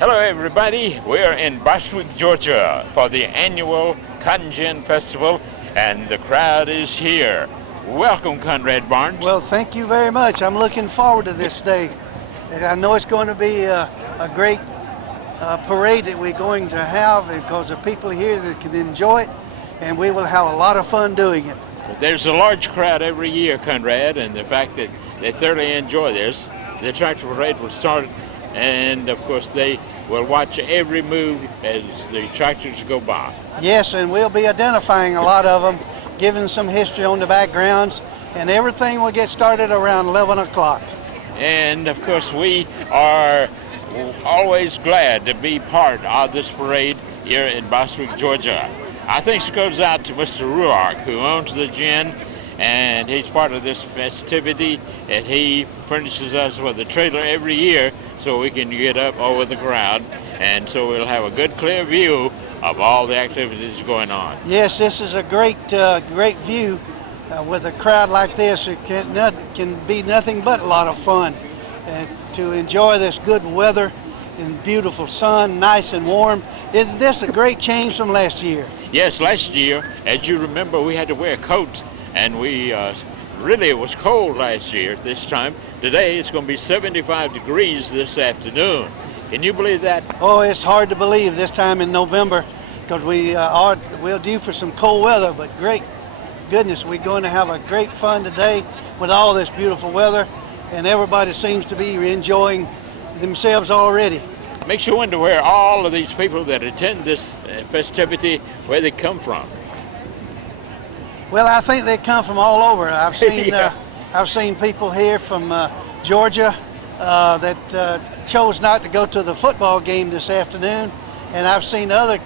Hello everybody, we're in Bushwick, Georgia for the annual Cotton Gin Festival and the crowd is here. Welcome, Conrad Barnes. Well, thank you very much. I'm looking forward to this day. And I know it's going to be a great parade that we're going to have because of people here that can enjoy it, and we will have a lot of fun doing it. There's a large crowd every year, Conrad, and the fact that they thoroughly enjoy this. The tractor parade will start, and of course they will watch every move as the tractors go by. Yes, and we'll be identifying a lot of them, giving some history on the backgrounds, and everything will get started around 11 o'clock. And of course we are always glad to be part of this parade here in Bushwick, Georgia. Our thanks goes out to Mr. Ruark, who owns the gin, and he's part of this festivity, and he furnishes us with a trailer every year so we can get up over the crowd, and so we'll have a good clear view of all the activities going on. Yes, this is a great view. With a crowd like this, it can be nothing but a lot of fun. To enjoy this good weather and beautiful sun, nice and warm. Isn't this a great change from last year? Yes, last year, as you remember, we had to wear coats, and we really, it was cold last year at this time. Today it's going to be 75 degrees this afternoon. Can you believe that? Oh, it's hard to believe this time in November because we're due for some cold weather, but great goodness, we're going to have a great fun today with all this beautiful weather, and everybody seems to be enjoying themselves already. Makes you wonder where all of these people that attend this festivity, where they come from. Well, I think they come from all over. I've seen Yeah. I've seen people here from Georgia that chose not to go to the football game this afternoon, and I've seen other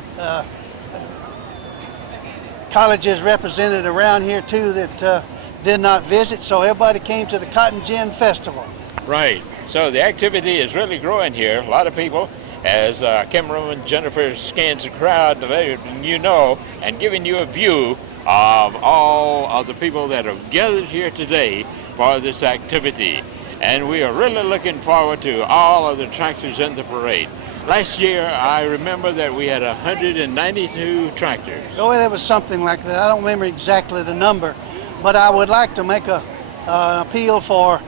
colleges represented around here too that did not visit. So everybody came to the Cotton Gin Festival. Right. So the activity is really growing here. A lot of people, as cameraman Jennifer scans the crowd, letting you know and giving you a view of all of the people that have gathered here today for this activity. And we are really looking forward to all of the tractors in the parade. Last year, I remember that we had 192 tractors. Oh, it was something like that. I don't remember exactly the number, but I would like to make an appeal for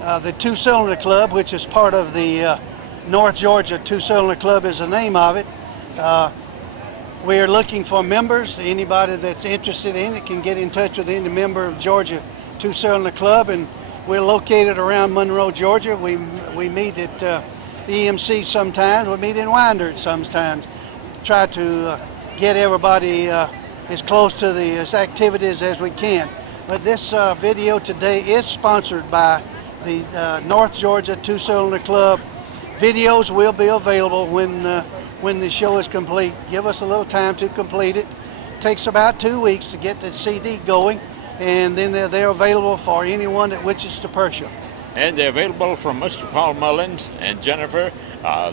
the Two-Cylinder Club, which is part of the North Georgia Two-Cylinder Club is the name of it. We are looking for members. Anybody that's interested in it can get in touch with any member of Georgia Two-Cylinder Club, and we're located around Monroe, Georgia. We meet at the EMC sometimes. We meet in Winder sometimes. Try to get everybody as close to these activities as we can. But this video today is sponsored by the North Georgia Two-Cylinder Club. Videos will be available when the show is complete. Give us a little time to complete it. Takes about 2 weeks to get the CD going, and then they're available for anyone that wishes to purchase them. And they're available from Mr. Paul Mullins and Jennifer.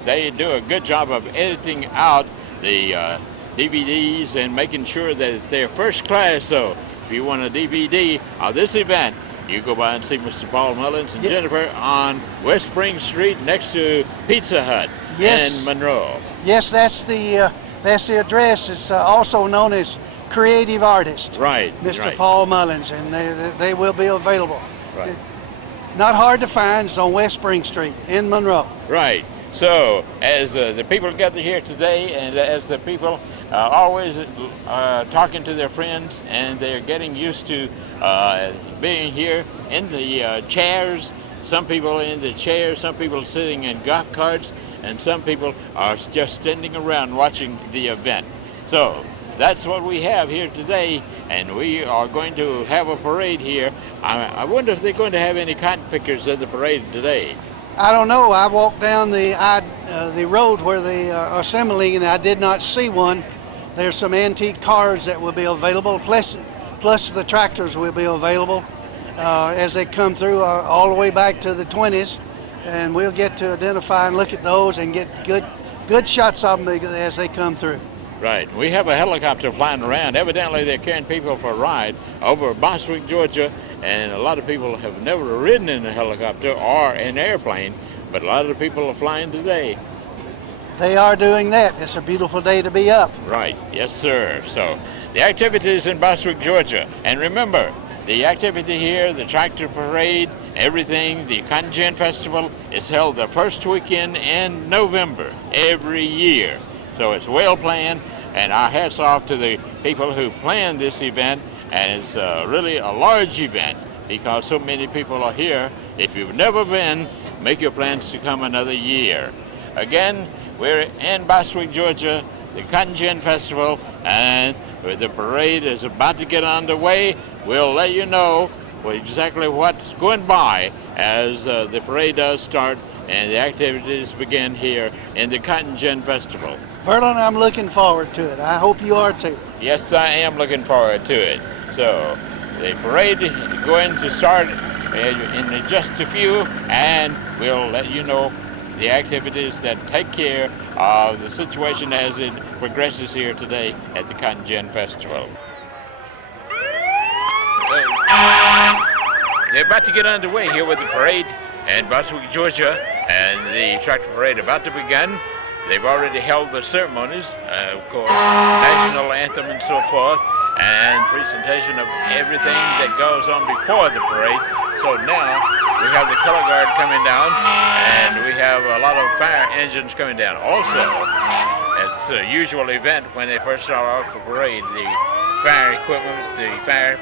They do a good job of editing out the DVDs and making sure that they're first class. So if you want a DVD of this event, you go by and see Mr. Paul Mullins and Jennifer on West Spring Street next to Pizza Hut in Monroe. Yes, that's the address. It's also known as Creative Artist. Right. Mr. Right. Paul Mullins, and they will be available. Right. Not hard to find. It's on West Spring Street in Monroe. Right. So as the people gather here today, and as the people always talking to their friends, and they're getting used to being here in the chairs. Some people in the chairs, some people sitting in golf carts, and some people are just standing around watching the event. So that's what we have here today, and we are going to have a parade here. I wonder if they're going to have any cotton pickers in the parade today. I don't know. I walked down the road where they are assembling, and I did not see one. There's some antique cars that will be available, plus the tractors will be available as they come through all the way back to the 20s, and we'll get to identify and look at those and get good shots of them as they come through. Right. We have a helicopter flying around. Evidently, they're carrying people for a ride over Bushwick, Georgia, and a lot of people have never ridden in a helicopter or an airplane, but a lot of the people are flying today. They are doing that. It's a beautiful day to be up. Right, yes, sir. So the activities in Bostwick, Georgia. And remember, the activity here, the tractor parade, everything, the Cotton Gin Festival is held the first weekend in November every year. So it's well planned, and our hats off to the people who planned this event. And it's really a large event because so many people are here. If you've never been, make your plans to come another year. Again, we're in Bostwick, Georgia, the Cotton Gin Festival, and the parade is about to get underway. We'll let you know exactly what's going by as the parade does start and the activities begin here in the Cotton Gin Festival. Verlin, I'm looking forward to it. I hope you are too. Yes, I am looking forward to it. So the parade is going to start in just a few, and we'll let you know the activities that take care of the situation as it progresses here today at the Cotton Gin Festival. They're about to get underway here with the parade in Bostwick, Georgia, and the tractor parade about to begin. They've already held the ceremonies, of course, national anthem and so forth, and presentation of everything that goes on before the parade. So now we have the color guard coming down, and we have a lot of fire engines coming down. Also, it's a usual event when they first start off the parade, the fire equipment, the fire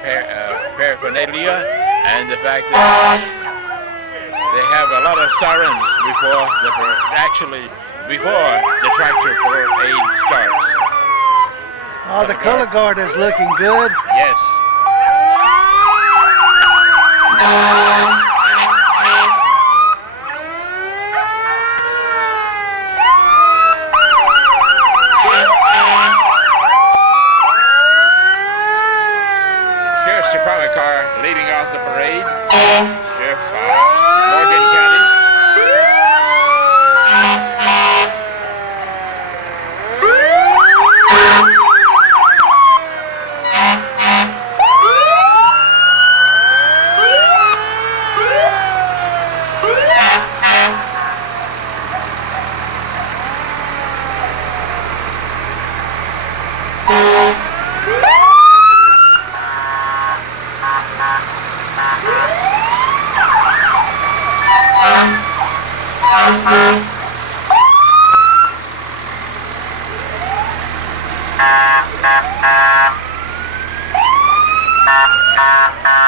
paraphernalia, and the fact that they have a lot of sirens before the tractor parade starts. Oh, the color guard is looking good. Yes. Sheriff's Department car leading off the parade. Sheriff Morgan County.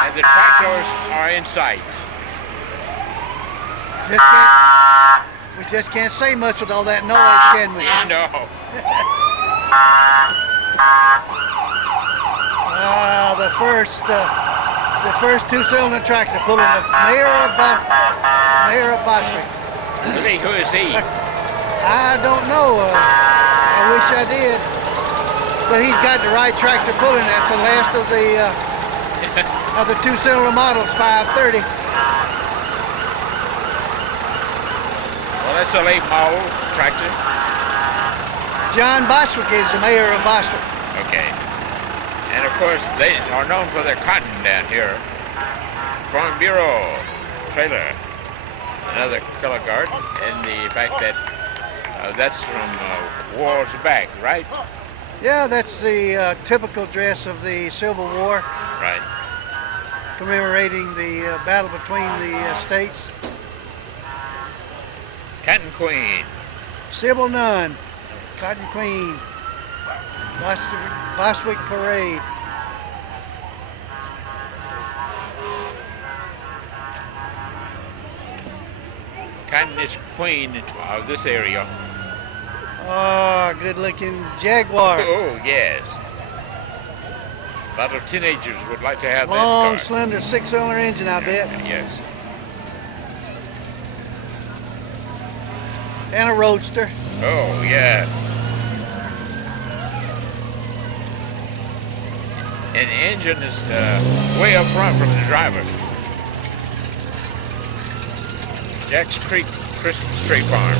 And the tractors are in sight. We just can't say much with all that noise, can we? No. The first two-cylinder tractor pulling the mayor of Bostwick. Really, who is he? I don't know. I wish I did. But he's got the right tractor pulling. That's the last of the two-cylinder models, 530. Well, that's a late model tractor. John Bostwick is the mayor of Bostwick. Okay. And of course, they are known for their cotton down here. Farm Bureau trailer, another color guard, and the fact that that's from wars back, right? Yeah, that's the typical dress of the Civil War. Right. Commemorating the battle between the states. Cotton Queen. Sybil Nunn, Cotton Queen, Bostwick Parade. Cotton is queen of this area. Oh, good-looking Jaguar. Oh, yes. A lot of teenagers would like to have that Long, car. slender, six-cylinder engine, I bet. Yes. And a roadster. Oh, yeah. And the engine is way up front from the driver. Jack's Creek Christmas Tree Farm.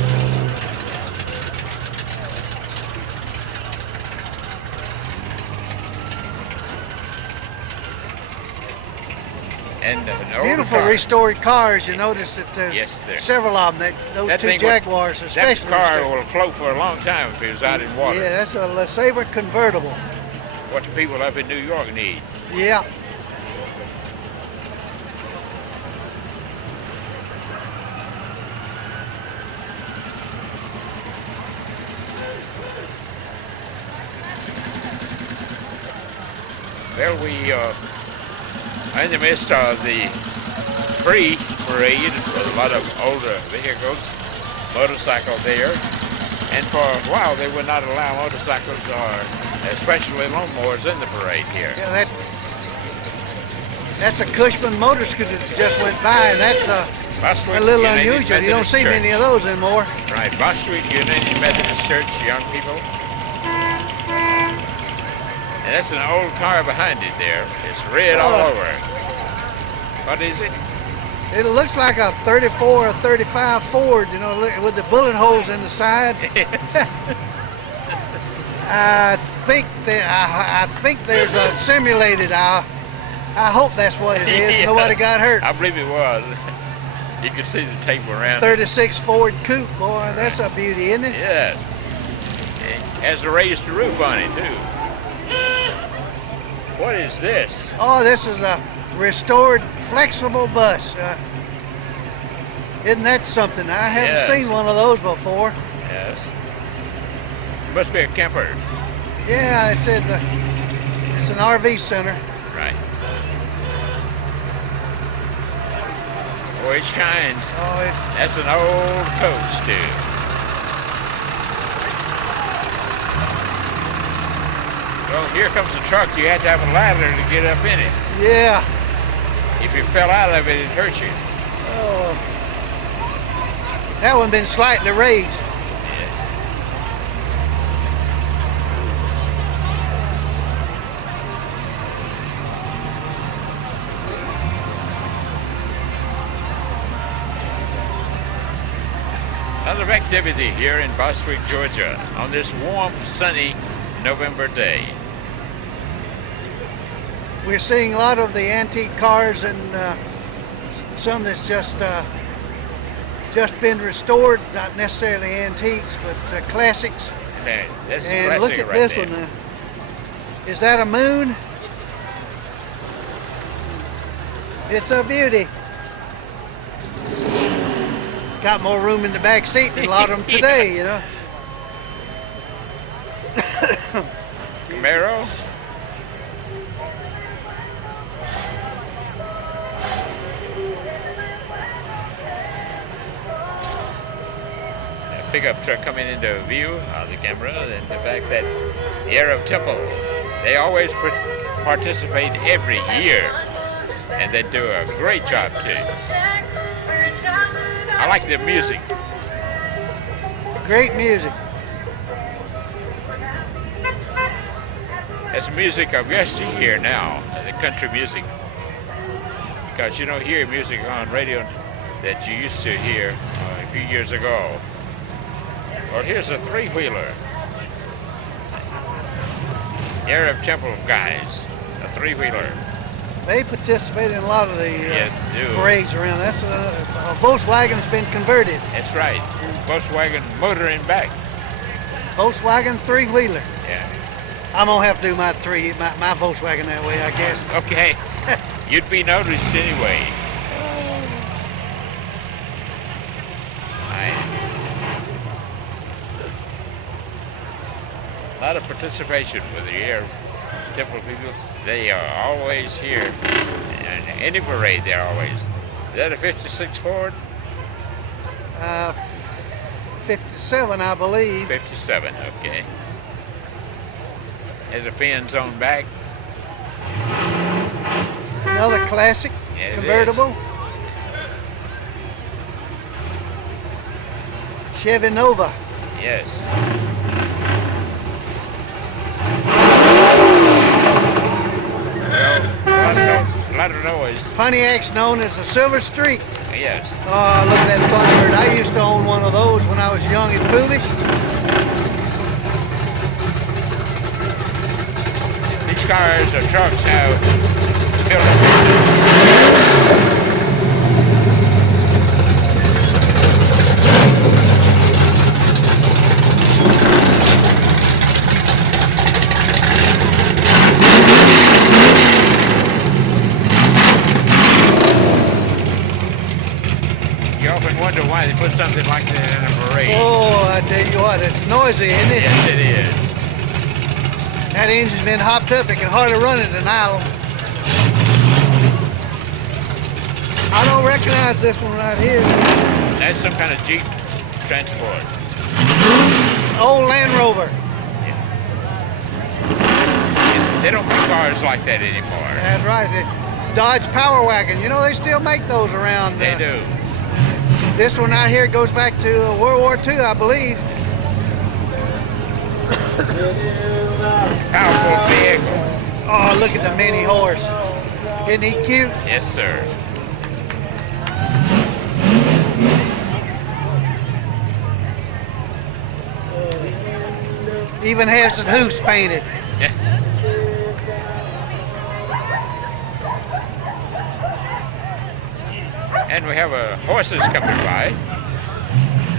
And an older Beautiful car. restored cars. You notice that there's Yes, there. several of them. Those That two thing would- Jaguars especially. That car restored. will float for a long time if it was out in water. Yeah, that's a LeSabre convertible. What the people up in New York need. Yeah. Well, we are in the midst of the pre-parade with a lot of older vehicles, motorcycle there. And for a while, they would not allow motorcycles or especially lawnmowers in the parade here. Yeah, that's a Cushman motor scooter that just went by, and that's a little unusual. You don't see many of those anymore. Right, Bostwick United Methodist Church, young people. And that's an old car behind it there. It's red all over it. What is it? It looks like a 34 or 35 Ford, you know, with the bullet holes in the side. I think there's a simulated. I hope that's what it is. Yeah. Nobody got hurt. I believe it was. You could see the tape around 36 Ford Coupe, boy, that's a beauty, isn't it? Yes. It has a raised roof on it too. What is this? Oh, this is a restored flexible bus. Isn't that something? I haven't seen one of those before. Yes. Must be a camper. Yeah, I said it's an RV center. Right. Boy, it shines. Oh, That's an old coach too. Well, here comes the truck. You had to have a ladder to get up in it. yeah. If you fell out of it, it'd hurt you. Oh, that one been slightly raised. Yes. Another activity here in Bostwick, Georgia, on this warm, sunny November day. We're seeing a lot of the antique cars and some that's just been restored, not necessarily antiques, but classics. Okay, that's And look at right this there. one. Is that a moon? It's a beauty. Got more room in the back seat than a lot of them today, you know. Camaro. A pickup truck coming into view of the camera, and the fact that the Arab Temple, they always participate every year, and they do a great job too. I like the music. Great music. It's music of yesteryear now, the country music. Because you don't hear music on radio that you used to hear a few years ago. Or here's a three-wheeler. Arab Temple guys, a three-wheeler. They participate in a lot of the Yes, they do. parades around. That's a Volkswagen's been converted. That's right. Volkswagen motor in back. Volkswagen three-wheeler. Yeah. I'm gonna have to do my Volkswagen that way, I guess. Okay. You'd be noticed anyway. A lot of participation with the Arab Temple people. They are always here. And any parade, they're always. Is that a 56 Ford? 57, I believe. 57, okay. Has the fins on back. Another classic Yeah, it convertible. Chevy Nova. Yes. Well, a lot of noise. Pontiac's known as the Silver Streak. Yes. Oh, look at that Thunderbird. I used to own one of those when I was young and foolish. These cars or trucks have built put something like that in a parade. Oh, I tell you what, it's noisy, isn't it? Yes, it is. That engine's been hopped up. It can hardly run it an idle. I don't recognize this one right here. That's some kind of Jeep transport. Old Land Rover. They don't make cars like that anymore. That's right. The Dodge Power Wagon. You know, they still make those around. They do. This one out here goes back to World War II, I believe. Powerful vehicle. Oh, look at the mini horse. Isn't he cute? Yes, sir. Even has his hoofs painted. Yeah. And we have horses coming by.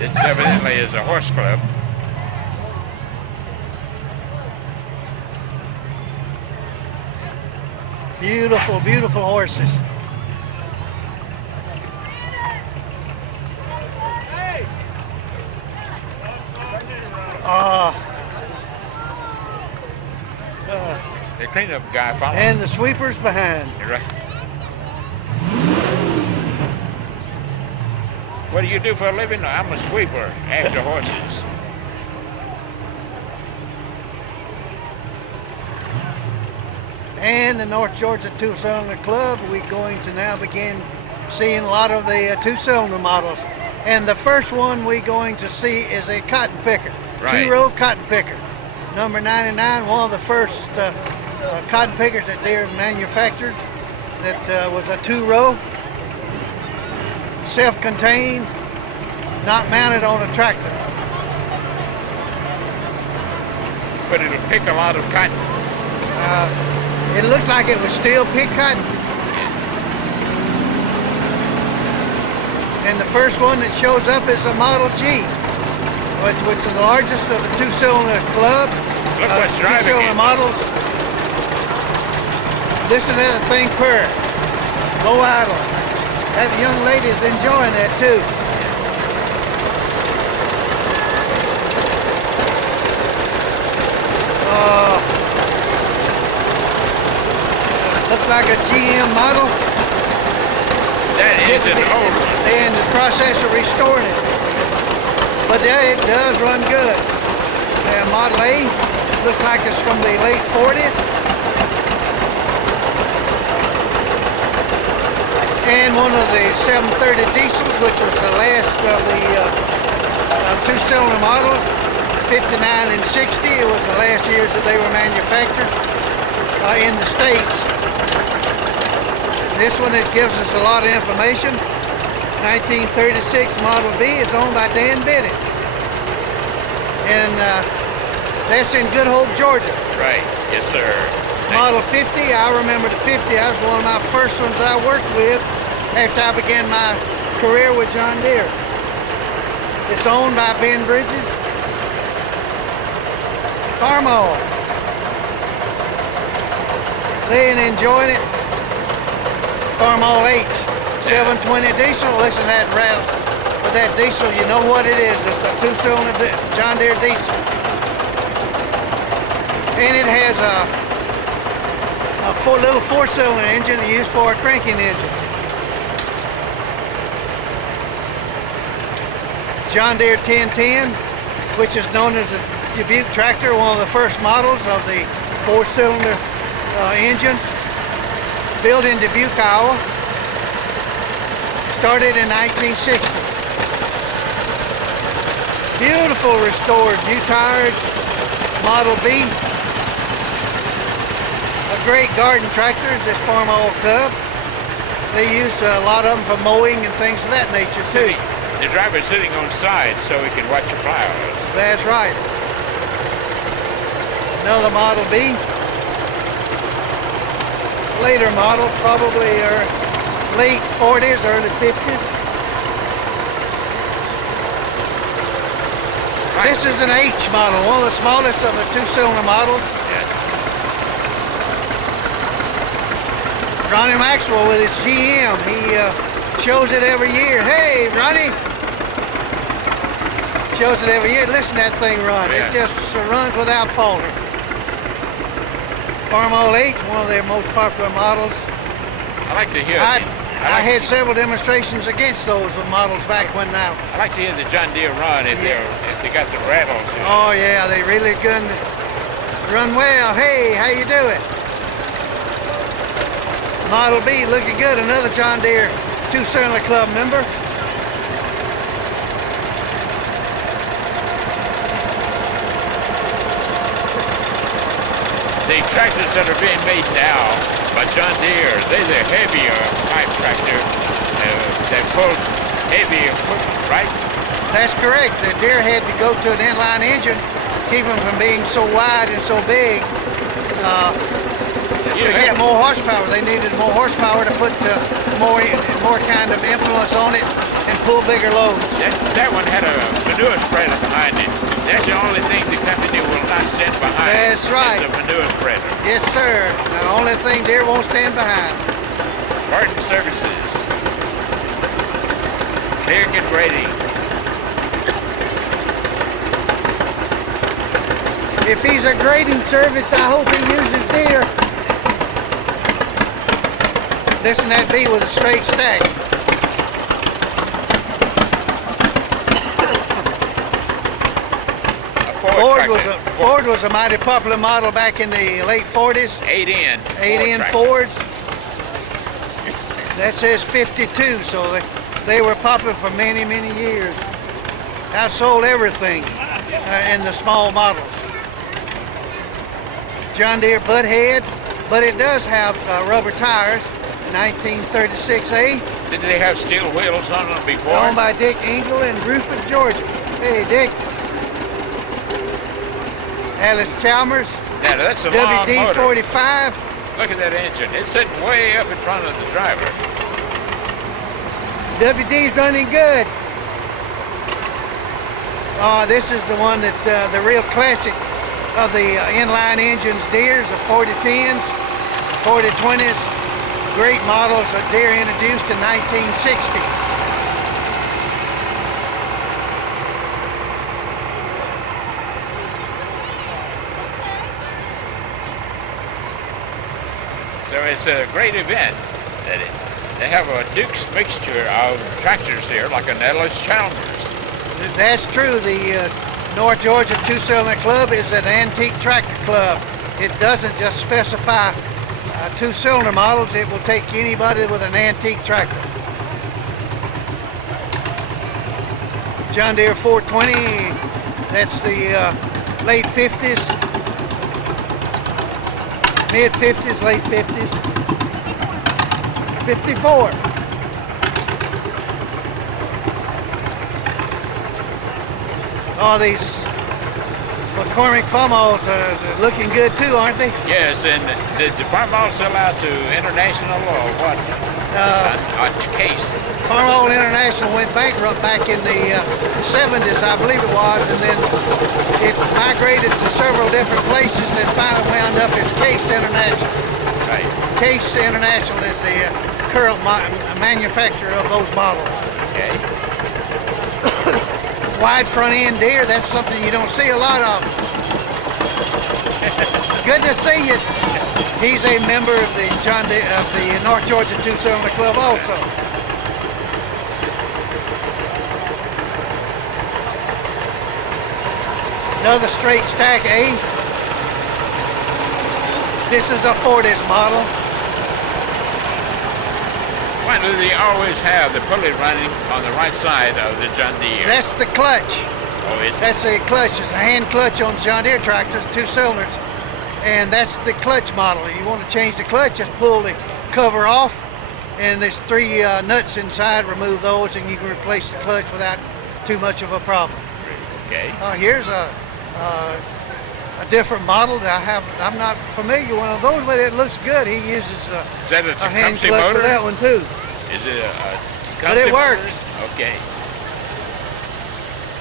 It's evidently is a horse club. Beautiful, beautiful horses. The cleanup guy following. And the sweepers behind. You're right. What do you do for a living? I'm a sweeper after horses. And the North Georgia Two-Cylinder Club, we're going to now begin seeing a lot of the two-cylinder models. And the first one we're going to see is a cotton picker, Right. two-row cotton picker. Number 99, one of the first cotton pickers that Deere manufactured that was a two-row, self-contained, not mounted on a tractor. But it'll pick a lot of cotton. It looked like it was still pig cotton. And the first one that shows up is the Model G, which is the largest of the two-cylinder club. Look what's driving two-cylinder it. models. Listen to that thing purr. Low idle. That young lady's enjoying that too. Looks like a GM model. That is an old one. They're in the process of restoring it. But yeah, it does run good. Model A looks like it's from the late 40s. And one of the 730 diesels, which was the last of the two-cylinder models, 59 and 60. It was the last years that they were manufactured in the States. This one, it gives us a lot of information. 1936 Model B is owned by Dan Bennett. And that's in Good Hope, Georgia. Right. Yes, sir. Model 50, I remember the 50. That was one of my first ones that I worked with after I began my career with John Deere. It's owned by Ben Bridges. Farm Oil. They ain't enjoying it. Farm Oil H. 720 diesel. Listen to that rattle. With that diesel, you know what it is. It's a two-cylinder John Deere diesel. And it has a little four-cylinder engine used for a cranking engine. John Deere 1010, which is known as a Dubuque tractor, one of the first models of the four-cylinder engines, built in Dubuque, Iowa. Started in 1960. Beautiful restored new tires, Model B. A great garden tractor, this Farm Oil Cub. They use a lot of them for mowing and things of that nature too. The driver's sitting on side so he can watch the plows. That's right. Another Model B. Later model, probably late 40s, early 50s. Right. This is an H model, one of the smallest of the two-cylinder models. Yeah. Ronnie Maxwell with his GM, he shows it every year. Hey, Ronnie, Shows it every year. Listen to that thing run. Yeah. It just runs without faltering. Farmall 8, one of their most popular models. I like to hear. I had several demonstrations against those models back when now. I like to hear the John Deere run if they got the rattle to it. Oh yeah, they really can run well. Hey, how you doing? Model B looking good. Another John Deere two-cylinder club member. The tractors that are being made now by John Deere, they're the heavier type tractor that pulls heavy equipment, right? That's correct. The Deere had to go to an inline engine, keep them from being so wide and so big. To get more horsepower, they needed more horsepower to put more kind of influence on it and pull bigger loads. That one had a manure spreader behind it. That's the only thing the company will not stand behind. That's right. Is a manure spreader. Yes, sir. The only thing Deere won't stand behind. Garden Services. Clear and grading. If he's a grading service, I hope he uses Deere. Listen to that B with a straight stack. Ford was a mighty popular model back in the late 40s. 8N Fords. That says 52, so they were popular for many, many years. Outsold everything in the small models. John Deere butt head, but it does have rubber tires. 1936A. Did they have steel wheels on them before? Owned by Dick Engel in Rufus, Georgia. Hey, Dick. Alice Chalmers. Yeah, that's a long motor. WD-45. Look at that engine. It's sitting way up in front of the driver. WD's running good. This is the one that the real classic of the inline engines Deeres, the 4010s, 4020s. Great models that Deere introduced in 1960. So it's a great event. They have a Duke's mixture of tractors here, like an Ellis Chalmers. That's true. The North Georgia Two-Cylinder Club is an antique tractor club. It doesn't just specify two-cylinder models. It will take anybody with an antique tractor. John Deere 420, that's the late 50s, mid 50s, late 50s, 54. All these McCormick Farmalls are looking good too, aren't they? Yes, and did the Farmall sell out to International or what? A case. Farmall International went bankrupt back in the 70s, I believe it was, and then it migrated to several different places and then finally wound up as Case International. Right. Case International is the current manufacturer of those models. Okay. Wide front end Deere, that's something you don't see a lot of. Good to see you. He's a member of the North Georgia Two-Cylinder Club also. Another straight stack A. This is a Fortis model. Why do they always have the pulley running on the right side of the John Deere? That's the clutch. Oh, is it? That's the clutch. It's a hand clutch on John Deere tractors, 2 cylinders. And that's the clutch model. You want to change the clutch, just pull the cover off. And there's 3 nuts inside. Remove those and you can replace the clutch without too much of a problem. Okay. Here's a different model that I'm not familiar with one of those, but it looks good. He uses a hand clutch motor? for that one too. Is it a But it works. Okay.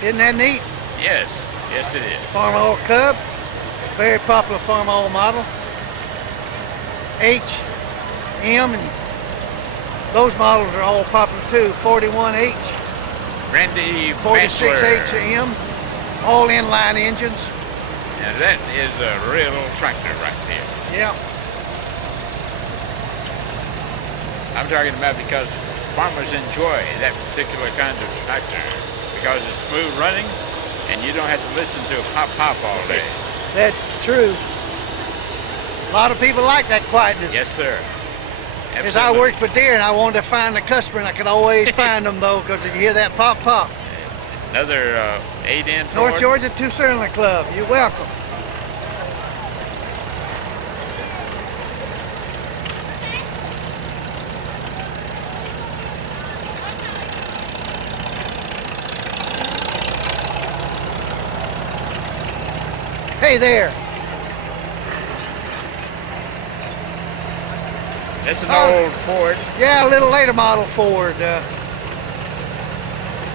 Isn't that neat? Yes. Yes, it is. Farmall Cub, very popular Farmall model. H, M, and those models are all popular too. 41H, Randy 46 Bachelor. HM, all inline engines. And that is a real tractor right there. Yeah. I'm talking about because farmers enjoy that particular kind of tractor because it's smooth running and you don't have to listen to a pop all day. That's true. A lot of people like that quietness. Yes, sir. As I worked for deer and I wanted to find the customer, and I could always find them though, because you hear that pop pop. Another 8-in Ford. North Georgia Two-Cylinder Club. You're welcome. Hey there. That's an old Ford. Yeah, a little later model Ford.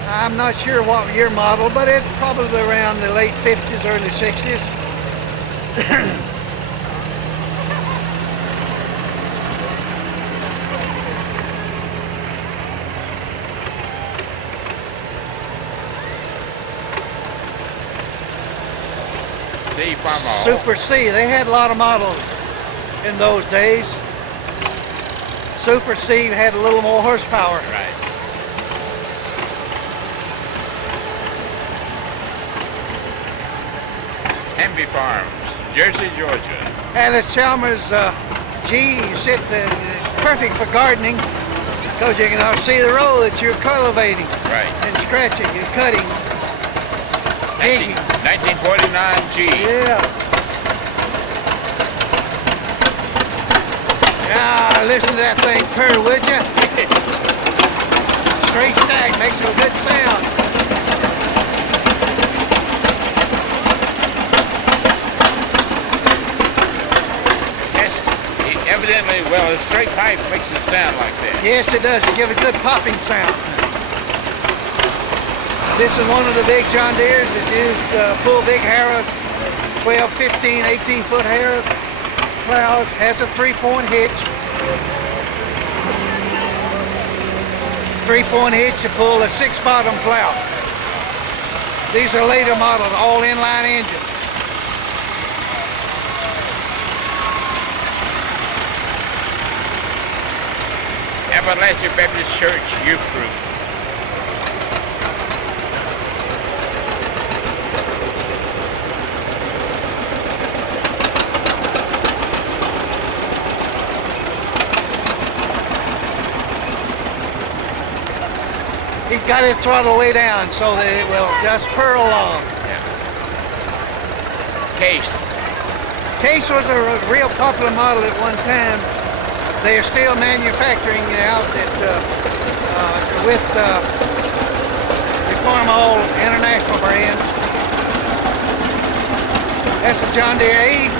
I'm not sure what year model, but it's probably around the late 50s, early 60s. C Farmall. Super C. They had a lot of models in those days. Super C had a little more horsepower. Right. Hamby Farms, Jersey, Georgia. Alice Chalmers G sit perfect for gardening because you can see the row that you're cultivating Right. and scratching and cutting. 1949 G. Yeah. Yeah, listen to that thing purr, would you? Straight stack makes a good sound. Evidently, well, a straight pipe makes it sound like that. Yes, it does. It gives a good popping sound. This is one of the big John Deeres that used full big harrows, 12, 15, 18-foot harrows, plows, has a 3-point hitch. 3-point hitch to pull a 6-bottom plow. These are later models, all inline engines. Appalachian Baptist Church Youth Group. He's got his throttle way down so that it will just purr along. Yeah. Case. Case was a real popular model at one time. They are still manufacturing it out with the Farmall International brand. That's a John Deere 8.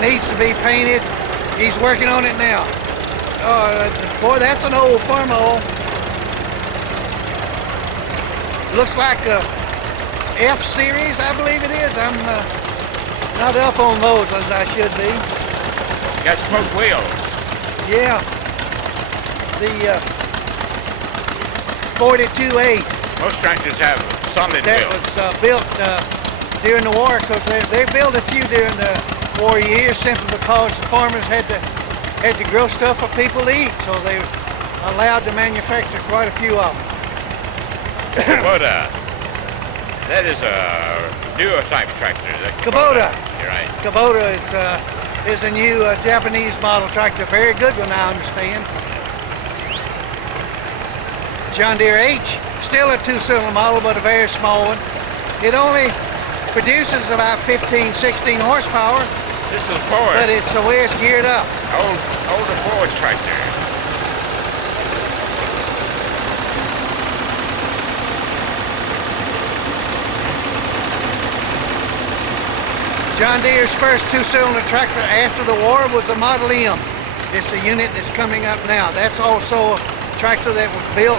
Needs to be painted. He's working on it now. Boy, that's an old Farmall. Looks like a F series, I believe it is. I'm not up on those as I should be. Got spoke wheels. Yeah, the 42A. Most tractors have solid That wheels. was built during the war, because they built a few during the war years simply because the farmers had to grow stuff for people to eat, so they were allowed to manufacture quite a few of them. Kubota. That is a duo type tractor. Kubota. You're right. Kubota is a new Japanese model tractor, very good one, I understand. John Deere H, still a 2-cylinder model, but a very small one. It only produces about 15, 16 horsepower. This is Ford. But it's the way it's geared up. Older Ford tractor. John Deere's first 2-cylinder tractor after the war was a Model M. It's a unit that's coming up now. That's also a tractor that was built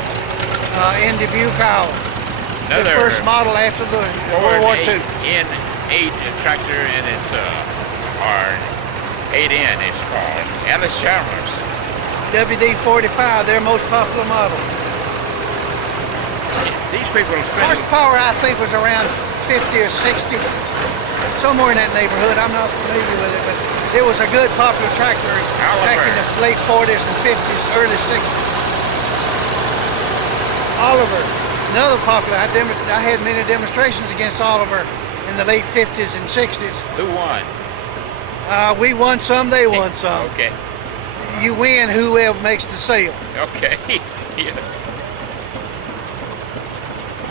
in Dubuque, Iowa. The first model after the World War II. N8 tractor, and it's or 8N it's called. Alice Chalmers. WD-45, their most popular model. These people spend. Horsepower, I think, was around 50 or 60, somewhere in that neighborhood. I'm not familiar with it, but it was a good popular tractor back in the late 40s and 50s, early 60s. Oliver, another popular. I had many demonstrations against Oliver in the late 50s and 60s. Who won? We won some, they won some. Okay. You win whoever makes the sale. Okay. Yeah.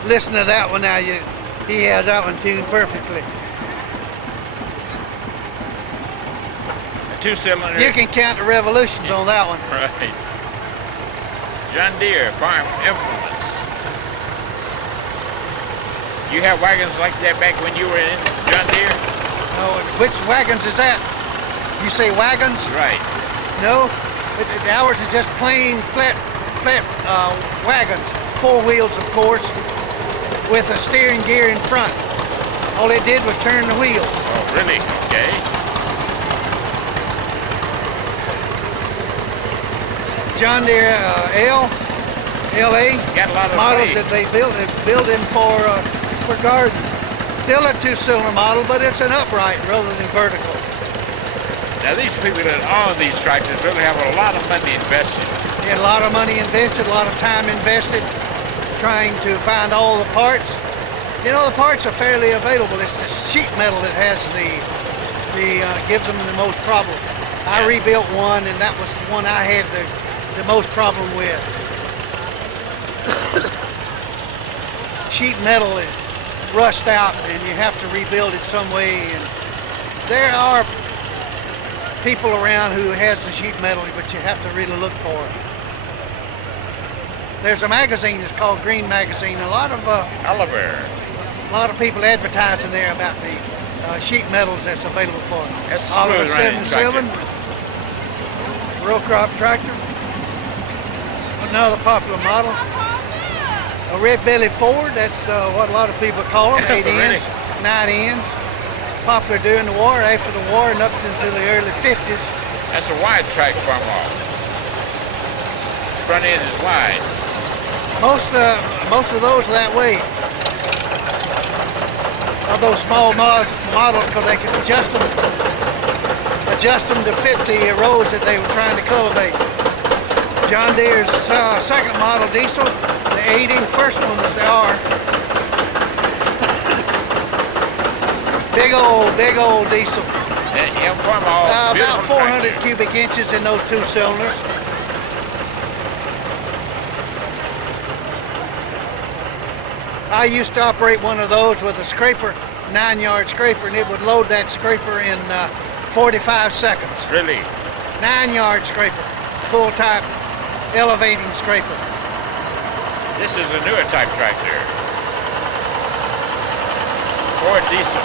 Listen to that one now. He has that one tuned perfectly. A 2-cylinder. You can count the revolutions on that one. Right. John Deere farm implements. You have wagons like that back when you were in John Deere? Oh, which wagons is that? You say wagons? Right. No, ours is just plain flat wagons. 4 wheels, of course, with a steering gear in front. All it did was turn the wheel. Oh, really? Okay. John Deere LA Got a lot of models play. that they build them for garden. Still a 2-cylinder model, but it's an upright rather than vertical. Now these people that own these tractors really have a lot of money invested. They had a lot of money invested, a lot of time invested, trying to find all the parts. You know, the parts are fairly available. It's the sheet metal that has gives them the most problem. I rebuilt one, and that was the one I had the most problem with. Sheet metal is rust out, and you have to rebuild it some way. And there are people around who has the sheet metal, but you have to really look for it. There's a magazine that's called Green Magazine. A lot of people advertising there about the sheet metals that's available for it. That's Oliver smooth running 77, row crop tractor. Another popular model. A red belly Ford. That's what a lot of people call them. 8 ends, 9 ends. Popular during the war, after the war, and up into the early 50s. That's a wide track farm off. Front end is wide. Most of those are that way. Of those small models, because they can adjust them to fit the roads that they were trying to cultivate. John Deere's second model diesel, the 80, first one was the R. Big old diesel. About 400 cubic inches in those 2 cylinders. I used to operate one of those with a scraper, 9-yard scraper, and it would load that scraper in 45 seconds. Really? 9-yard scraper, full type elevating scraper. This is a newer type tractor. Ford diesel.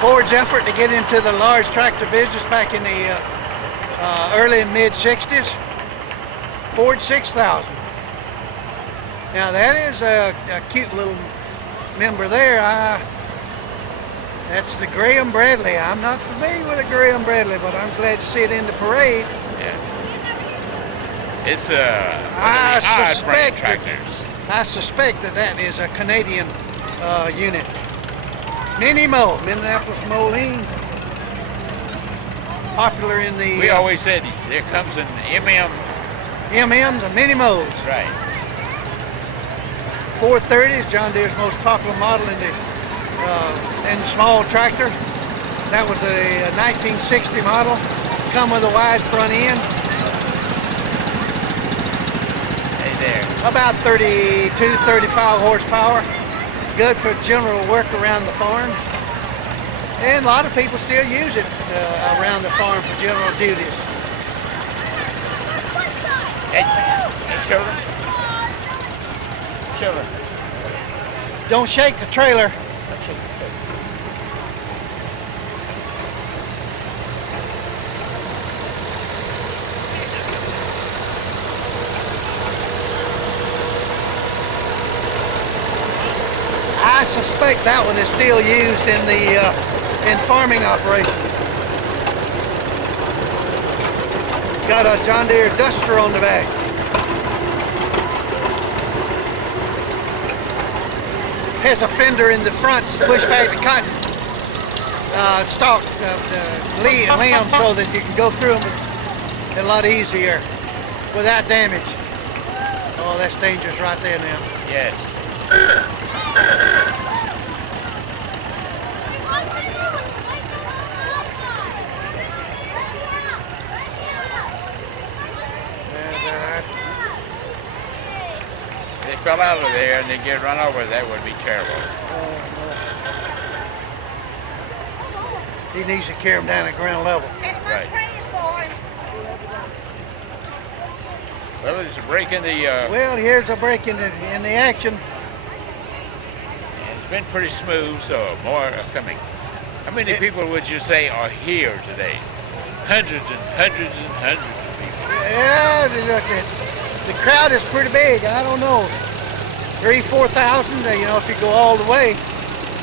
Ford's effort to get into the large tractor business back in the early and mid 60s. Ford 6000. Now that is a cute little member there. That's the Graham Bradley. I'm not familiar with a Graham Bradley, but I'm glad to see it in the parade. Yeah. It's odd brand tractors. I suspect that is a Canadian unit. Mini-Mo, Minneapolis Moline. Popular in the... We always said there comes an MM. MMs and Mini-Mos. Right. 430 is John Deere's most popular model in the small tractor. That was a 1960 model. Come with a wide front end. Hey there. About 32, 35 horsepower. Good for general work around the farm. And a lot of people still use it around the farm for general duties. Hey, children. Children. Don't shake the trailer. I suspect that one is still used in the in farming operations. got a John Deere Duster on the back. Has a fender in the front to push back the cotton stalk the limbs so that you can go through them a lot easier without damage. Oh, that's dangerous right there now. Yes. If they fell out of there and they get run over, that would be terrible. He needs to carry him down at ground level. Right. Well, there's a break in the... Well, here's a break in the action. It's been pretty smooth, so more are coming. How many people would you say are here today? Hundreds and hundreds and hundreds of people. Yeah, the crowd is pretty big. I don't know, 3,000 to 4,000. You know, if you go all the way,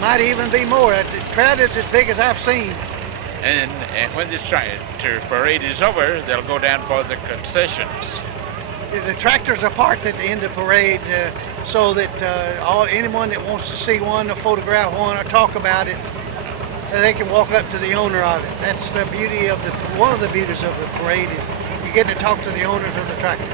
might even be more. The crowd is as big as I've seen. And when this parade is over, they'll go down for the concessions. The tractors are parked at the end of the parade so that anyone that wants to see one or photograph one or talk about it, they can walk up to the owner of it. That's the beauty of one of the beauties of the parade is you get to talk to the owners of the tractors.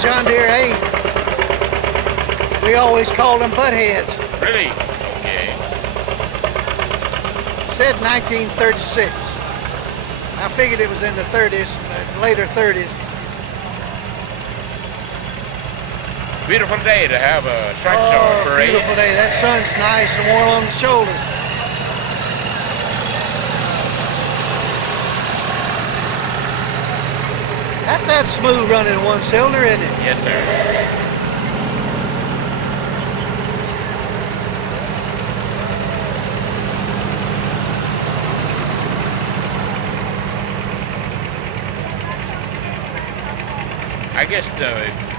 John Deere 8. We always called them butt heads. Really? Okay. Said 1936. I figured it was in the 30s, later 30s. Beautiful day to have a tractor parade. Beautiful day. That sun's nice and warm on the shoulders. That's that smooth running one cylinder, isn't it? Yes, sir. I guess the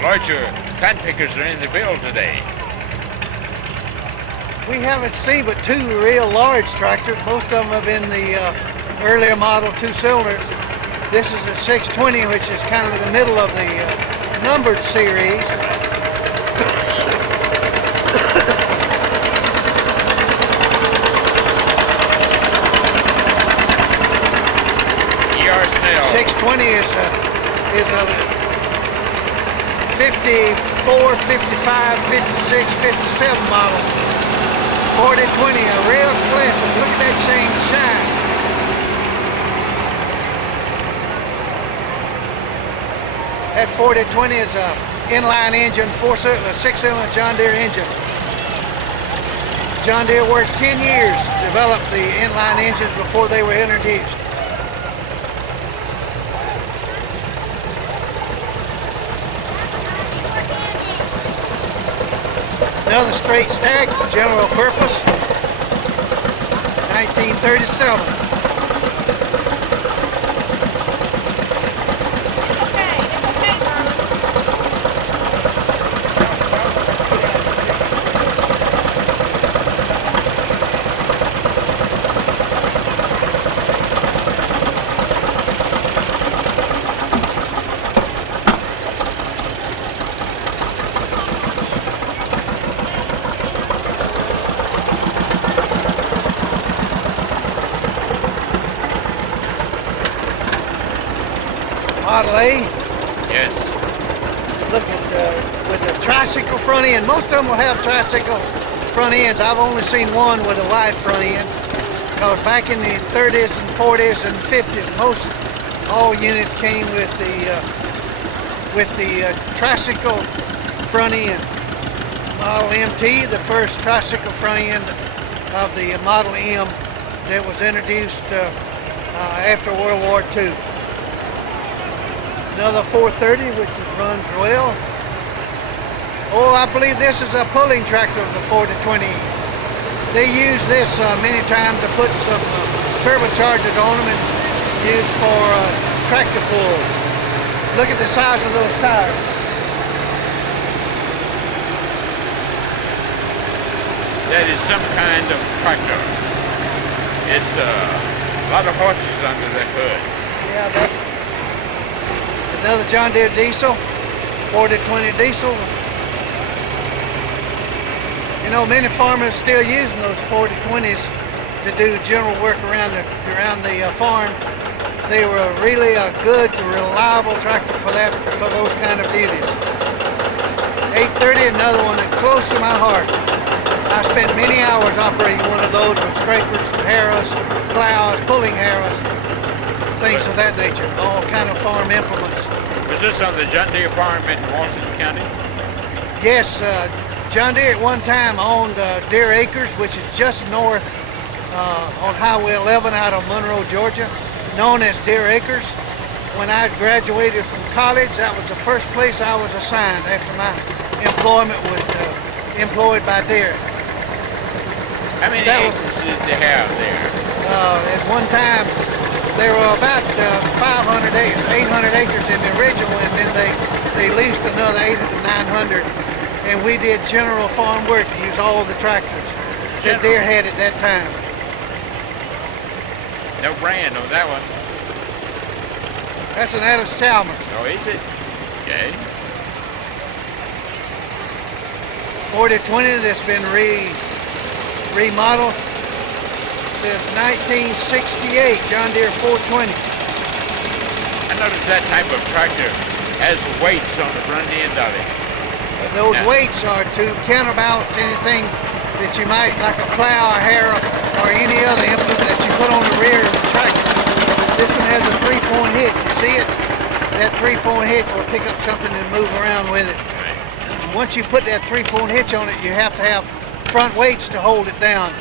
larger cotton pickers are in the field today. We haven't seen but two real large tractors. Most of them have been the earlier model 2-cylinders. This is a 620, which is kind of the middle of the numbered series. E.R. Snell. 620 is a 54, 55, 56, 57 model. 4020, a real clip. Look at that same shine. That 4020 is a inline engine, 6-cylinder John Deere engine. John Deere worked 10 years to develop the inline engines before they were introduced. Another straight stack, general purpose, 1937. Model A. Yes. Look at with the tricycle front end. Most of them will have tricycle front ends. I've only seen one with a wide front end. Because back in the 30s and 40s and 50s, all units came with the tricycle front end. Model MT, the first tricycle front end of the Model M that was introduced after World War II. Another 430, which runs well. Oh, I believe this is a pulling tractor of the 4020. They use this many times to put some turbochargers on them and use for tractor pull. Look at the size of those tires. That is some kind of tractor. It's a lot of horses under the hood. Yeah, that's another John Deere diesel, 40-20 diesel. You know, many farmers still using those 40-20s to do general work around the farm. They were really a good, reliable tractor for those kind of duties. 830, another one that's close to my heart. I spent many hours operating one of those with scrapers, harrows, plows, pulling harrows, things of that nature, all kind of farm implements. Was this on the John Deere farm in Washington County? Yes, John Deere at one time owned Deere Acres, which is just north on Highway 11 out of Monroe, Georgia, known as Deere Acres. When I graduated from college, that was the first place I was assigned after my employment was employed by Deere. How many acres did they have there? At one time, there were about 500 acres, 800 acres in the original, and then they leased another 800 to 900, and we did general farm work to use all of the tractors that Deere had at that time. No brand on that one. That's an Atlas Chalmers. Oh, is it? Okay. 40-20 that's been remodeled since 1968, John Deere 420. I noticed that type of tractor has weights on the front end of it. Those weights are to counterbalance anything that you might, like a plow, a harrow, or any other implement that you put on the rear of the tractor. This one has a 3-point hitch. You see it? That 3-point hitch will pick up something and move around with it. Right. Once you put that 3-point hitch on it, you have to have front weights to hold it down.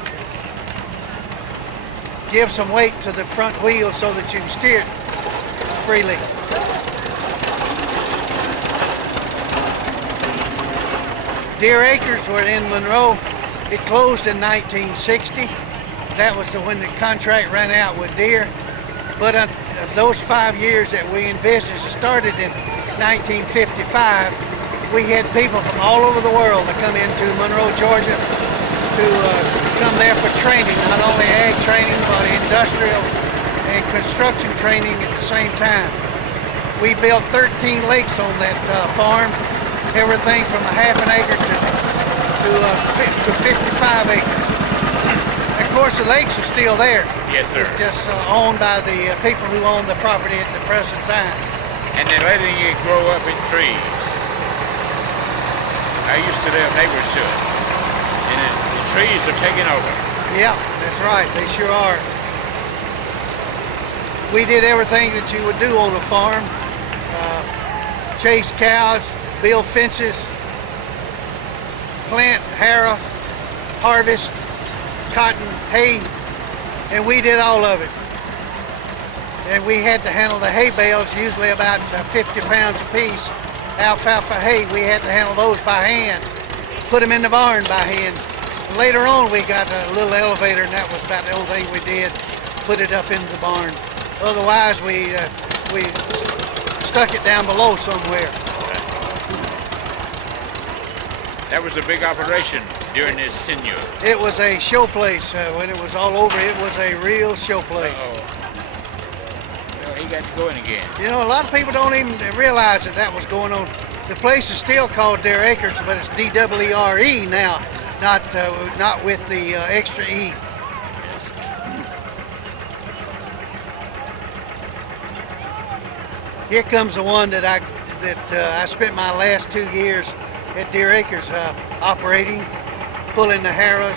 Give some weight to the front wheel so that you can steer it freely. Deere Acres were in Monroe. It closed in 1960. That was when the contract ran out with Deere. But those 5 years that we in business started in 1955, we had people from all over the world that come into Monroe, Georgia to come there for training, not only ag training, but industrial and construction training at the same time. We built 13 lakes on that farm, everything from a half an acre to 55 acres. Of course, the lakes are still there. Yes, sir. It's just owned by the people who own the property at the present time. And they're letting it grow up in trees. I used to live neighbors to it. And the trees are taking over. Yeah, that's right. They sure are. We did everything that you would do on a farm. Chase cows, build fences, plant, harrow, harvest, cotton, hay, and we did all of it. And we had to handle the hay bales, usually about 50 pounds a piece. Alfalfa hay, we had to handle those by hand, put them in the barn by hand. Later on, we got a little elevator, and that was about the only thing we did, put it up into the barn. Otherwise, we stuck it down below somewhere. That was a big operation during his tenure. It was a show place. When it was all over, it was a real show place. Well, he got to going again. You know, a lot of people don't even realize that was going on. The place is still called Deere Acres, but it's D-W-E-R-E now, not with the extra E. Here comes the one that I spent my last 2 years at Deere Acres operating, pulling the harrows,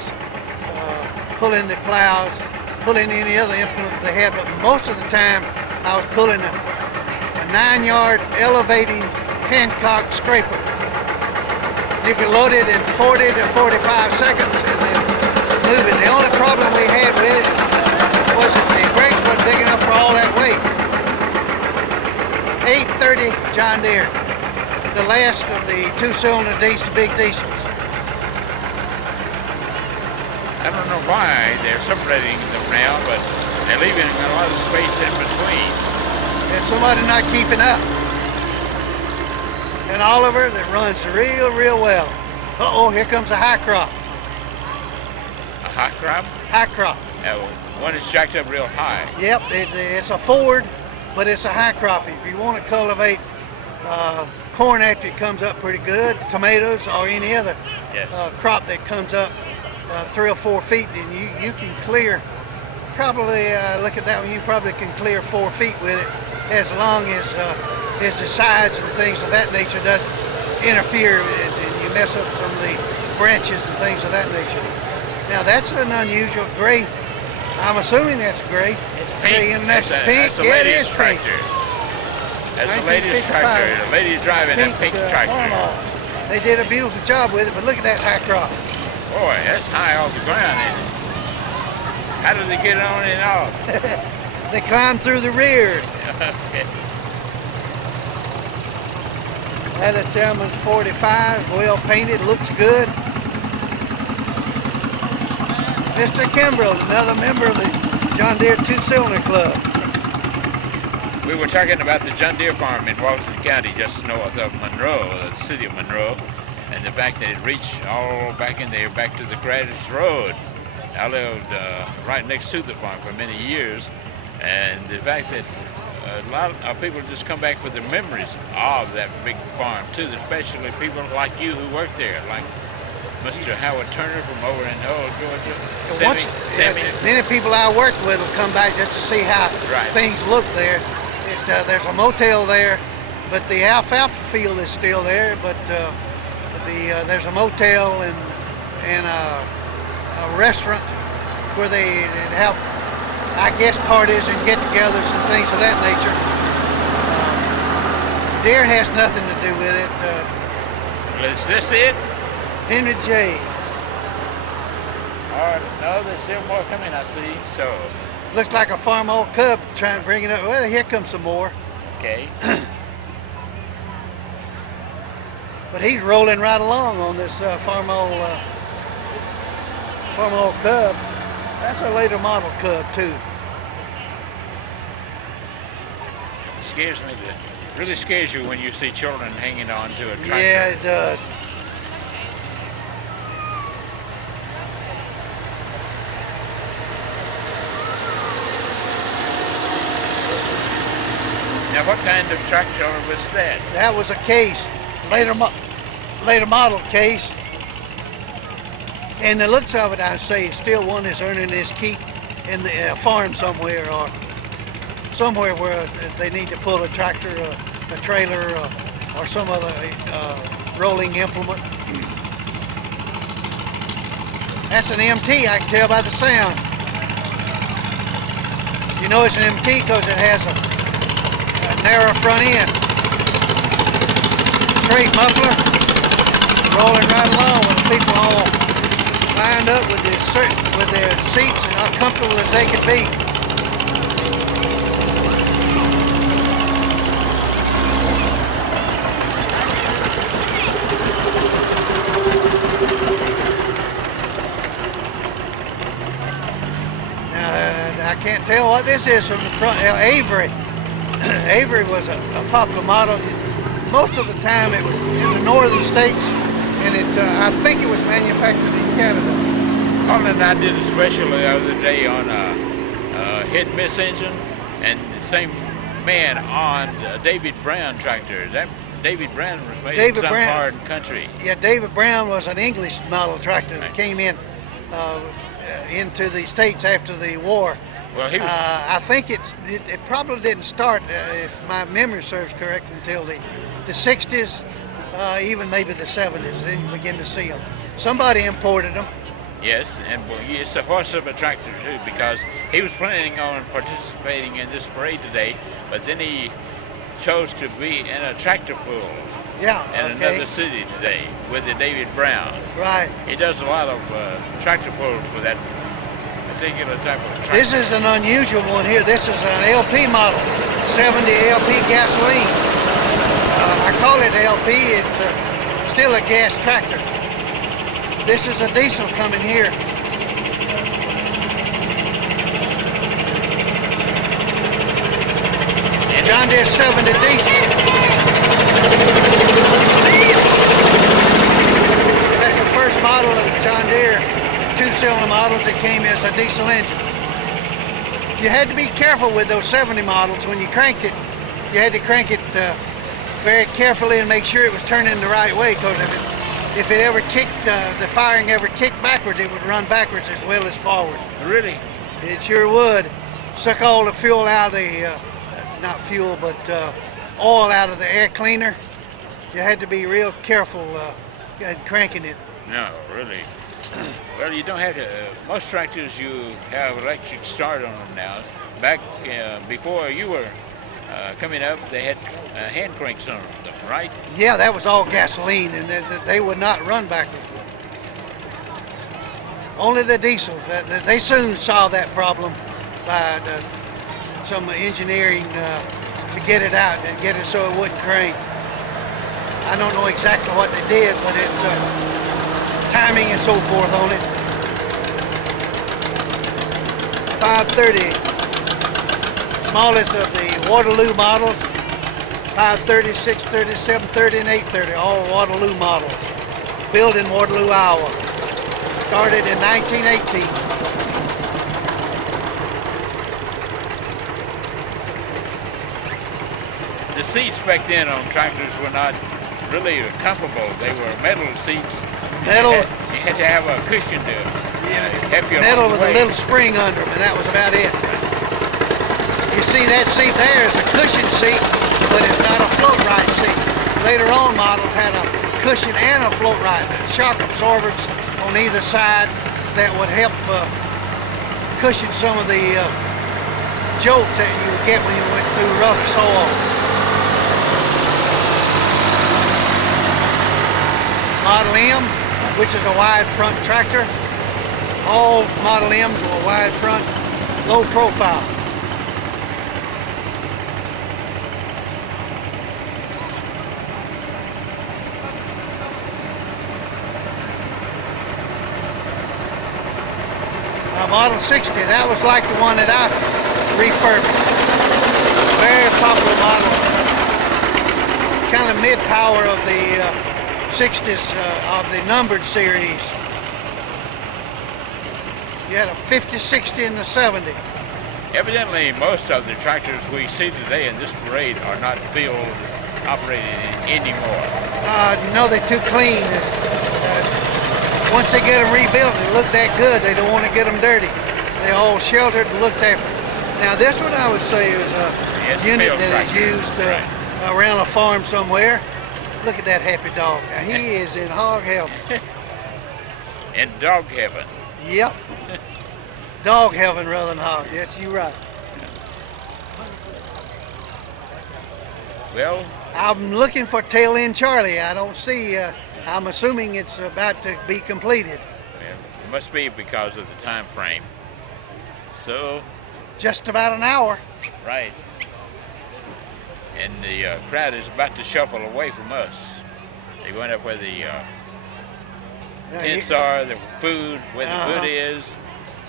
pulling the plows, pulling any other implement they had, but most of the time I was pulling a 9-yard elevating Hancock scraper. You could load it in 40 to 45 seconds and then move it. The only problem we had with it was that the brakes weren't big enough for all that weight. 830 John Deere, the last of the 2-cylinder diesel, big diesels. I don't know know why they're separating them now, but they're leaving a lot of space in between. There's somebody not keeping up. And Oliver that runs real well. Uh-oh, here comes a high crop. A high crop? High crop. One is jacked up real high. Yep, it's a Ford, but it's a high crop. If you want to cultivate corn after it comes up pretty good, tomatoes or any other crop that comes up 3 or 4 feet, then you can clear, probably, look at that one, you probably can clear 4 feet with it, as long as the sides and things of that nature doesn't interfere and you mess up some of the branches and things of that nature. Now that's an unusual gray. I'm assuming that's gray. It's pink. That's pink. That's the Yeah, it latest is tractor. Pink. That's the latest tractor. The lady driving that pink tractor. They did a beautiful job with it, but look at that high crop. Boy, that's high off the ground, isn't it? How did they get on and off? They climbed through the rear. Okay. That is Gentleman's 45, well painted, looks good. Mr. Kimbrell, another member of the John Deere Two-Cylinder Club. We were talking about the John Deere farm in Walton County, just north of Monroe, the city of Monroe, and the fact that it reached all back in there, back to the Grattis Road. I lived right next to the farm for many years, and the fact that a lot of people just come back with their memories of that big farm too, especially people like you who work there, like Mr. Howard Turner from over in Old Georgia. Many people I worked with will come back just to see how things look there. There's a motel there, but the alfalfa field is still there. But there's a motel and a restaurant where they have, I guess, parties and get-togethers and things of that nature. Deere has nothing to do with it. Is this it? Henry J. All right, no, there's still more coming, I see. So looks like a farm old cub trying to bring it up. Well, here comes some more. Okay. But he's rolling right along on this farm old cub. That's a later model cub too. Scares me. Really scares you when you see children hanging on to a tractor. Yeah, it does. Now, what kind of tractor was that? That was a case, later model case. And the looks of it, I say, is still one that's earning his keep in the farm somewhere, or somewhere where they need to pull a tractor, a trailer, or some other rolling implement. That's an MT, I can tell by the sound. You know it's an MT because it has a narrow front end. Straight muffler, rolling right along with the people all lined up with their seats and how comfortable as they can be. Now, I can't tell what this is from the front. Avery. Avery was a popular model. Most of the time it was in the northern states, and I think it was manufactured in Canada. Colin and I did a special the other day on a hit and miss engine, and the same man on a David Brown tractor. That David Brown was made in some foreign country. Yeah, David Brown was an English model tractor that came in into the States after the war. Well, he was, I think it probably didn't start, if my memory serves correct, until the 60s, even maybe the 70s. Then you begin to see them. Somebody imported them. Yes, and it's a horse of a tractor too, because he was planning on participating in this parade today, but then he chose to be in a tractor pool in another city today with the David Brown. Right. He does a lot of tractor pulls with that particular type of tractor. This is an unusual one here. This is an LP model, 70 LP gasoline. I call it LP. It's still a gas tractor. This is a diesel coming here. John Deere 70 diesel. That's the first model of John Deere two-cylinder models that came as a diesel engine. You had to be careful with those 70 models. When you cranked it, you had to crank it very carefully and make sure it was turning the right way, because if it ever kicked, the firing ever kicked backwards, it would run backwards as well as forward. Really? It sure would. Suck all the fuel out of the, not fuel, but oil out of the air cleaner. You had to be real careful in cranking it. No, really. Well, you don't have to. Most tractors, you have electric start on them now. Back before you were coming up, they had hand cranks on them, right? Yeah, that was all gasoline, and they would not run backwards. Only the diesels. They soon solved that problem by some engineering to get it out and get it so it wouldn't crank. I don't know exactly what they did, but it's timing and so forth on it. 530, smallest of the Waterloo models. 530, 630, 730, and 830, all Waterloo models. Built in Waterloo, Iowa. Started in 1918. The seats back then on tractors were not really comfortable. They were metal seats. Metal. You had to have a cushion to help you Metal along the with a way. little spring under them, and that was about it. You see, that seat there is a cushion seat, but it's not a float right seat. Later on, models had a cushion and a float right, shock absorbers on either side that would help cushion some of the jolts that you would get when you went through rough soil. Model M, which is a wide front tractor. All Model M's were wide front, low profile. Model 60, that was like the one that I refurbished. Very popular model. Kind of mid-power of the 60s of the numbered series. You had a 50, 60, and the 70. Evidently, most of the tractors we see today in this parade are not field operated anymore. No, they're too clean. Once they get them rebuilt, they look that good. They don't want to get them dirty. They're all sheltered and looked after. Now, this one I would say is a unit that is used around a farm somewhere. Look at that happy dog. Now, he is in hog heaven. In dog heaven. Yep. Dog heaven rather than hog. Yes, you're right. Well, I'm looking for tail end Charlie. I don't see. I'm assuming it's about to be completed. well, it must be because of the time frame. So, Just about an hour. right. And the crowd is about to shuffle away from us. They went up where the tents are, the food, where the food is,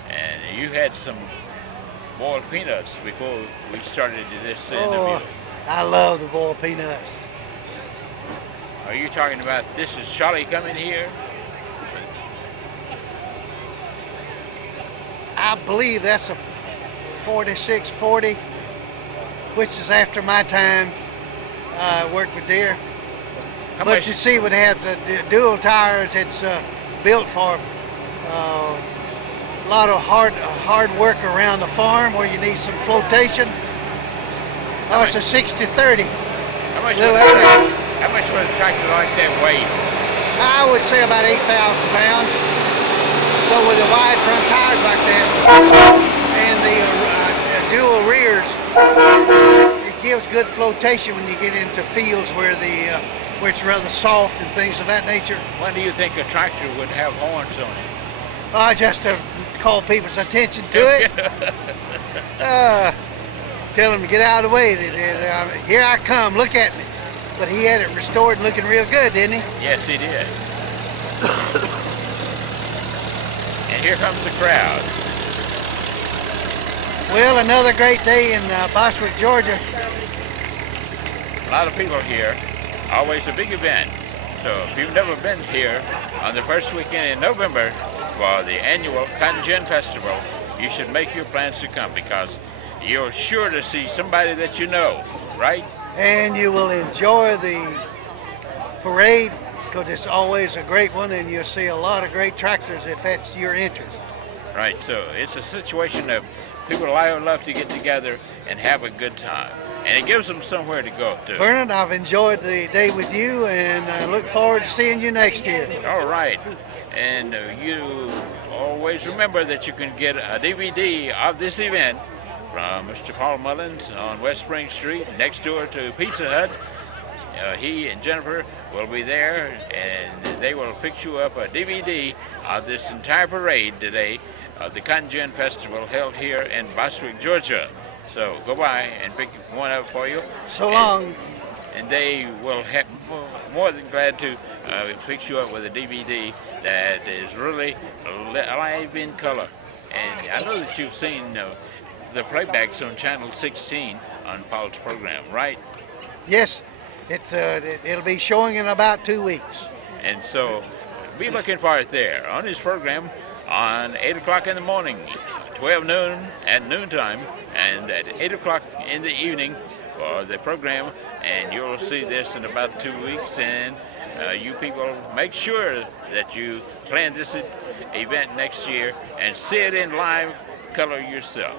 and you had some boiled peanuts before we started this interview. I love the boiled peanuts. Are you talking about this is Charlie coming here? I believe that's a 4640, which is after my time. Worked with Deere. How But much? you see, when it has the dual tires, it's built for a lot of hard work around the farm where you need some flotation. Oh, it's a 60-30. How much? Little early. How much would a tractor like that weigh? I would say about 8,000 pounds. But with the wide front tires like that and the dual rears, it gives good flotation when you get into fields where where it's rather soft and things of that nature. When do you think a tractor would have horns on it? Just to call people's attention to it. Tell them to get out of the way. Here I come, look at me. But he had it restored and looking real good, didn't he? Yes, he did. And here comes the crowd. Well, another great day in Bostwick, Georgia. a lot of people here. Always a big event. So if you've never been here on the first weekend in November for the annual Cotton Gin Festival, you should make your plans to come because you're sure to see somebody that you know, right? And you will enjoy the parade because it's always a great one, and you'll see a lot of great tractors if that's your interest. Right, so it's a situation of people love to get together and have a good time. And it gives them somewhere to go to. Vernon, I've enjoyed the day with you, and I look forward to seeing you next year. All right. And you always remember that you can get a DVD of this event from Mr. Paul Mullins on West Spring Street, next door to Pizza Hut. He and Jennifer will be there, and they will fix you up a DVD of this entire parade today of the Cotton Gin Festival held here in Bostwick, Georgia. So go by and pick one up for you. So long. And they will have more than glad to fix you up with a DVD that is really live in color. And I know that you've seen the playbacks on Channel 16 on Paul's program, right? Yes, it'll be showing in about 2 weeks. And so be looking for it there on his program on 8 o'clock in the morning, 12 noon at noontime, and at 8 o'clock in the evening for the program. And you'll see this in about 2 weeks. And you people make sure that you plan this event next year and see it in live color yourself.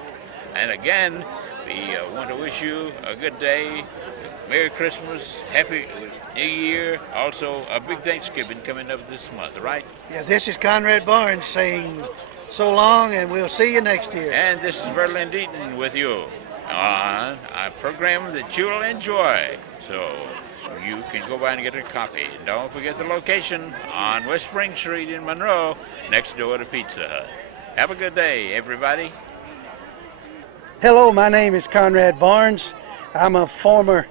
And again, we want to wish you a good day, Merry Christmas, Happy New Year, also a big Thanksgiving coming up this month, right? Yeah, this is Conrad Barnes saying so long, and we'll see you next year. And this is Verlin Deaton with you on a program that you'll enjoy. So you can go by and get a copy. Don't forget the location on West Spring Street in Monroe, next door to Pizza Hut. Have a good day, everybody. Hello, my name is Conrad Barnes. I'm a former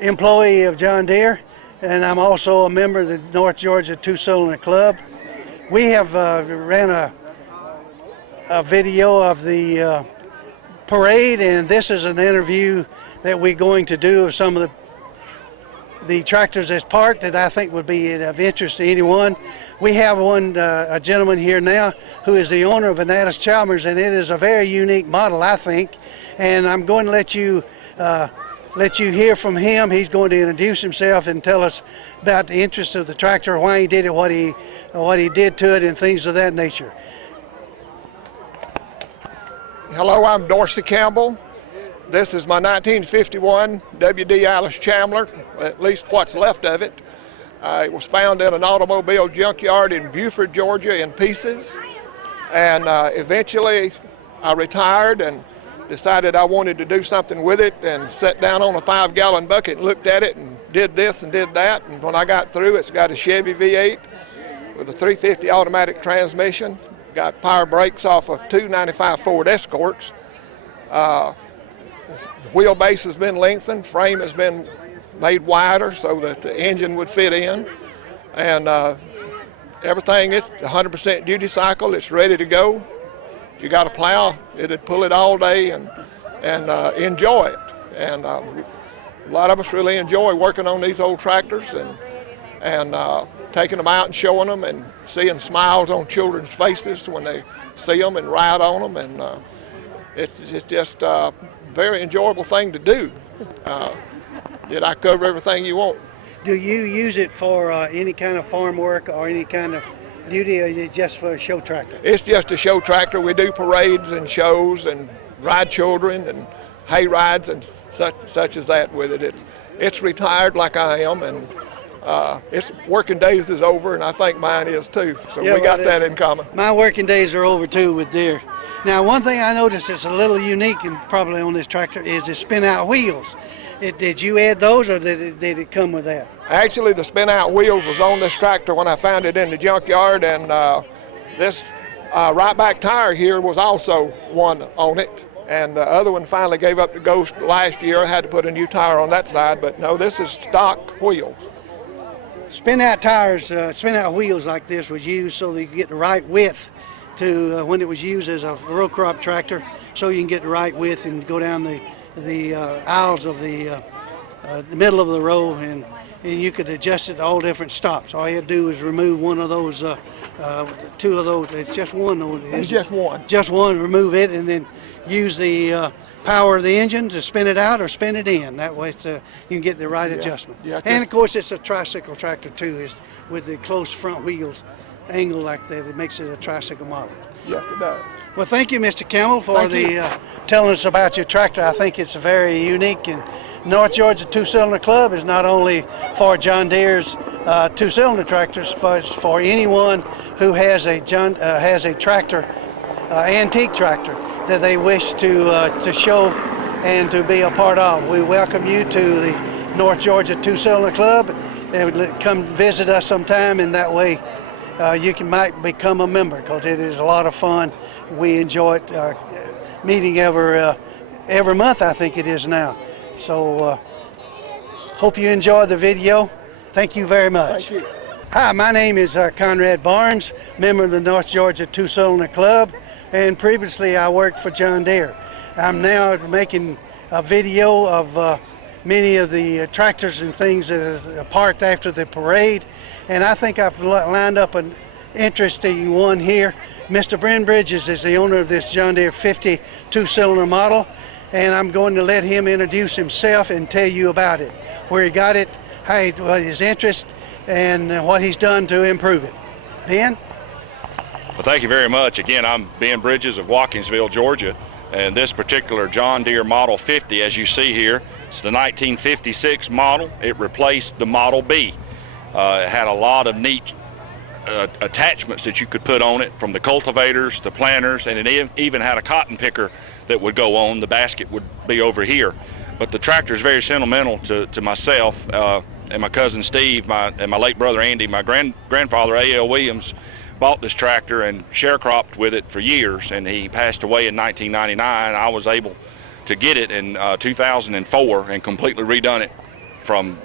employee of John Deere, and I'm also a member of the North Georgia Two-Cylinder Club. We have ran a video of the parade, and this is an interview that we're going to do of some of the tractors that's parked that I think would be of interest to anyone. We have a gentleman here now who is the owner of Anatus Chalmers, and it is a very unique model, I think. And I'm going to let you hear from him. He's going to introduce himself and tell us about the interest of the tractor, why he did it, what he did to it, and things of that nature. Hello, I'm Dorsey Campbell. This is my 1951 W.D. Alice Chandler, at least what's left of it. It was found in an automobile junkyard in Buford, Georgia, in pieces. And eventually I retired and decided I wanted to do something with it, and sat down on a 5-gallon bucket and looked at it and did this and did that. And when I got through, it's got a Chevy V8 with a 350 automatic transmission, got power brakes off of 295 Ford Escorts. The wheelbase has been lengthened, frame has been made wider so that the engine would fit in, and everything, it's 100% duty cycle, it's ready to go. If you got a plow, it'd pull it all day and enjoy it. And a lot of us really enjoy working on these old tractors and taking them out and showing them and seeing smiles on children's faces when they see them and ride on them, and it's just a very enjoyable thing to do. Did I cover everything you want? Do you use it for any kind of farm work or any kind of duty, or is it just for a show tractor? It's just a show tractor. We do parades and shows and ride children and hay rides and such as that with it. It's retired like I am, and its working days is over, and I think mine is too. So yeah, we got that in common. My working days are over too with Deere. Now, one thing I noticed that's a little unique and probably on this tractor is the spin-out wheels. Did you add those, or did it come with that? Actually, the spin-out wheels was on this tractor when I found it in the junkyard, and this right back tire here was also one on it. And the other one finally gave up the ghost last year. I had to put a new tire on that side, but no, this is stock wheels. Spin-out tires, spin-out wheels like this was used so that you get the right width to when it was used as a row crop tractor, so you can get the right width and go down the aisles of the the middle of the row, and you could adjust it to all different stops. All you had to do was remove one of those, two of those. It's just one though. It's just one. Just one. Remove it, and then use the power of the engine to spin it out or spin it in. That way you can get the right adjustment. Yeah, and of course it's a tricycle tractor too, is with the close front wheels angle like that. It makes it a tricycle model. Yes, it does. Well, thank you, Mr. Campbell, for telling us about your tractor. I think it's very unique, and North Georgia Two-Cylinder Club is not only for John Deere's two-cylinder tractors, but for anyone who has a tractor, antique tractor, that they wish to show and to be a part of. We welcome you to the North Georgia Two-Cylinder Club. And come visit us sometime, and that way you might become a member, because it is a lot of fun. We enjoy it, meeting every month, I think it is now. So hope you enjoy the video. Thank you very much. Thank you. Hi, my name is Conrad Barnes, member of the North Georgia Two-Cylinder Club, and previously I worked for John Deere. I'm now making a video of many of the tractors and things that are parked after the parade, and I think I've lined up an interesting one here. Mr. Bryn Bridges is the owner of this John Deere 50 two-cylinder model, and I'm going to let him introduce himself and tell you about it, where he got it, what his interest, and what he's done to improve it. Ben? Well, thank you very much. Again, I'm Ben Bridges of Watkinsville, Georgia, and this particular John Deere Model 50, as you see here, it's the 1956 model. It replaced the Model B. It had a lot of neat attachments that you could put on it, from the cultivators, the planters, and it even had a cotton picker that would go on. The basket would be over here. But the tractor is very sentimental to myself and my cousin Steve, and my late brother Andy. My grandfather A.L. Williams bought this tractor and sharecropped with it for years, and he passed away in 1999. I was able to get it in 2004 and completely redone it from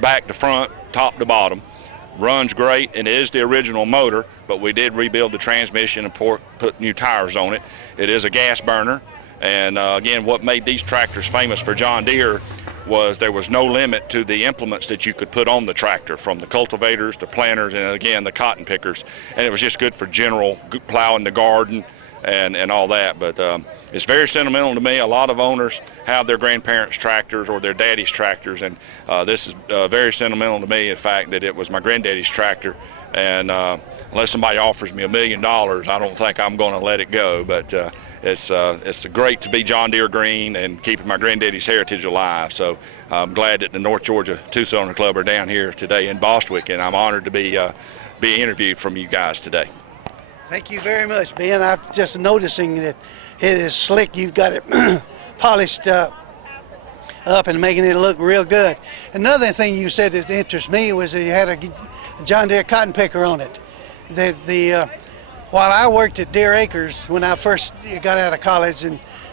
back to front, top to bottom. Runs great, and it is the original motor, but we did rebuild the transmission and put new tires on it. It is a gas burner, and again, what made these tractors famous for John Deere was there was no limit to the implements that you could put on the tractor, from the cultivators, the planters, and again the cotton pickers, and it was just good for general plowing the garden and all that. But it's very sentimental to me. A lot of owners have their grandparents' tractors or their daddy's tractors, and this is very sentimental to me, in fact, that it was my granddaddy's tractor, and unless somebody offers me $1 million, I don't think I'm going to let it go. But it's great to be John Deere green and keeping my granddaddy's heritage alive. So I'm glad that the North Georgia Two-Cylinder Club are down here today in Bostwick, and I'm honored to be interviewed from you guys today. Thank you very much, Ben. I'm just noticing that it is slick. You've got it polished up and making it look real good. Another thing you said that interests me was that you had a John Deere cotton picker on it. While I worked at Deere Acres, when I first got out of college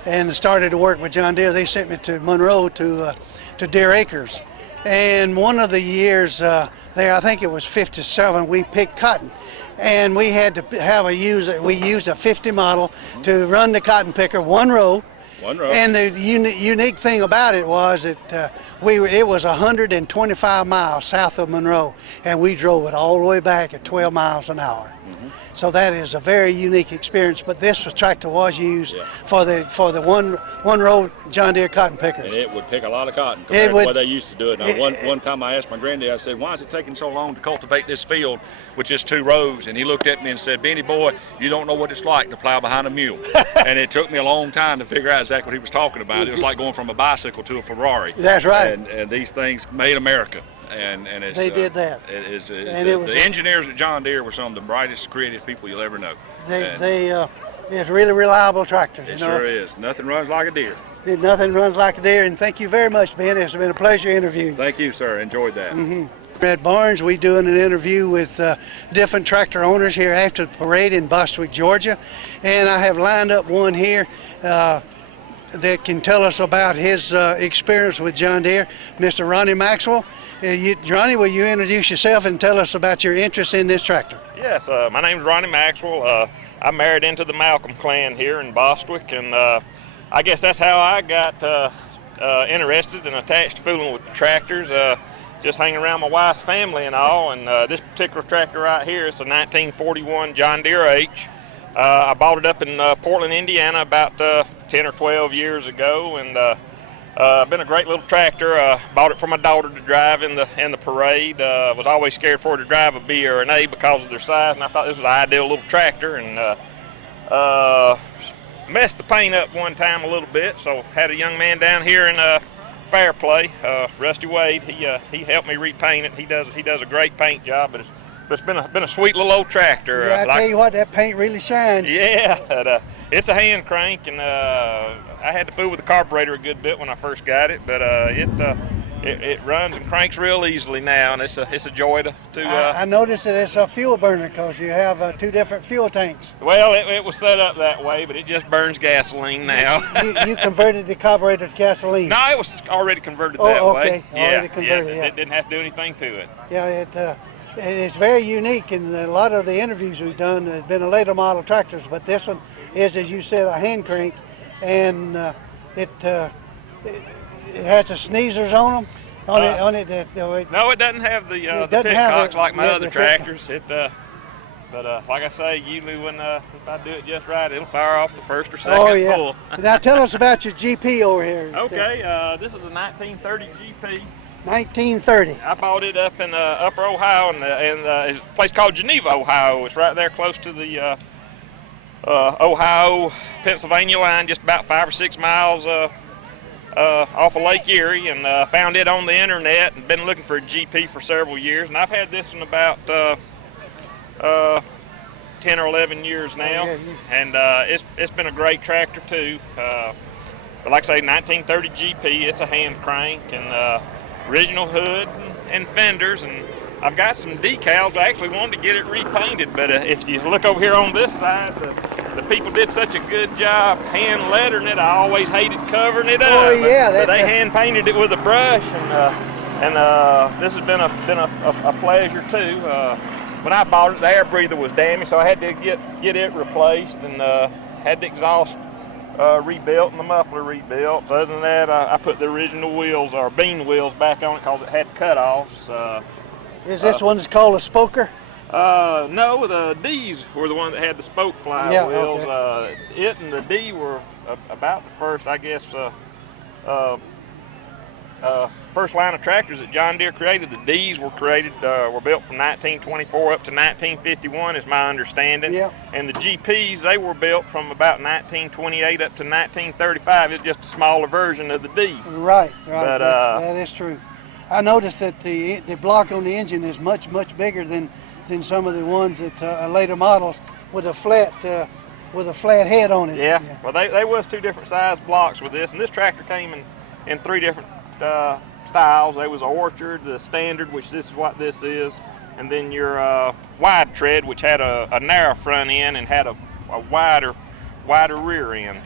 and started to work with John Deere, they sent me to Monroe to Deere Acres. And one of the years there, I think it was 57, we picked cotton. And we had to we used a 50 model to run the cotton picker one row. And the unique thing about it was that it was 125 miles south of Monroe, and we drove it all the way back at 12 miles an hour. Mm-hmm. So that is a very unique experience. But this tractor was used for the one row John Deere cotton pickers. And it would pick a lot of cotton compared to what they used to do it. Now, one time I asked my granddad, I said, "Why is it taking so long to cultivate this field with just 2 rows?" And he looked at me and said, "Benny boy, you don't know what it's like to plow behind a mule." And it took me a long time to figure out exactly what he was talking about. It was like going from a bicycle to a Ferrari. That's right. And these things made America. And it's, they did that. The engineers at John Deere were some of the brightest, creative people you'll ever know. It's really reliable tractors. It sure is. Nothing runs like a Deere. Nothing runs like a Deere. And thank you very much, Ben. It's been a pleasure interviewing. Thank you, sir. Enjoyed that. Mm-hmm. At Barnes, we're doing an interview with different tractor owners here after the parade in Bostwick, Georgia, and I have lined up one here that can tell us about his experience with John Deere, Mr. Ronnie Maxwell. Ronnie, will you introduce yourself and tell us about your interest in this tractor? Yes, my name is Ronnie Maxwell. I married into the Malcolm clan here in Bostwick, and I guess that's how I got interested and attached to fooling with the tractors. Just hanging around my wife's family and all. And this particular tractor right here is a 1941 John Deere H. I bought it up in Portland, Indiana about 10 or 12 years ago, and been a great little tractor. Bought it for my daughter to drive in the parade. Was always scared for her to drive a B or an A because of their size, and I thought this was an ideal little tractor. And messed the paint up one time a little bit, so had a young man down here in Fairplay, Rusty Wade. He helped me repaint it. He does a great paint job, but it's been a sweet little old tractor. Yeah, I tell you what, that paint really shines. Yeah, it's a hand crank, and I had to fool with the carburetor a good bit when I first got it, but it runs and cranks real easily now, and it's a joy to. I noticed that it's a fuel burner because you have 2 different fuel tanks. Well, it was set up that way, but it just burns gasoline now. you converted the carburetor to gasoline. No, it was already converted that way. Okay. Already converted, It didn't have to do anything to it. Yeah, it's very unique, and a lot of the interviews we've done have been a later model tractors, but this one is, as you said, a hand crank, and it has the sneezers on them. No, it doesn't have the pitcocks like my other tractors. But like I say, usually when if I do it just right, it'll fire off the first or second pull. Now tell us about your GP over here. Okay, this is a 1930 GP. 1930. I bought it up in Upper Ohio, in a place called Geneva, Ohio. It's right there close to the Ohio-Pennsylvania line, just about 5 or 6 miles off of Lake Erie, and found it on the internet and been looking for a GP for several years. And I've had this one about 10 or 11 years now, and it's been a great tractor too. But like I say, 1930 GP, it's a hand crank, and original hood and fenders, and I've got some decals. I actually wanted to get it repainted, but if you look over here on this side, the people did such a good job hand lettering it. I always hated covering it up. Oh yeah, but they hand painted it with a brush, and this has been a pleasure too. When I bought it, the air breather was damaged, so I had to get it replaced, and had the exhaust rebuilt and the muffler rebuilt. Other than that, I put the original wheels, or bean wheels, back on it because it had cutoffs. Is this one that's called a spoker? No, the D's were the one that had the spoke fly wheels. Okay. It and the D were about the first, I guess, first line of tractors that John Deere created. The D's were built from 1924 up to 1951, is my understanding. Yeah. And the GPs, they were built from about 1928 up to 1935. It's just a smaller version of the D. Right. But, that is true. I noticed that the block on the engine is much bigger than some of the ones that later models with a flat head on it. Yeah. Well, they was 2 different size blocks with this, and this tractor came in 3 different styles. There was an orchard, the standard, which this is what this is, and then your wide tread, which had a narrow front end and had a wider rear end.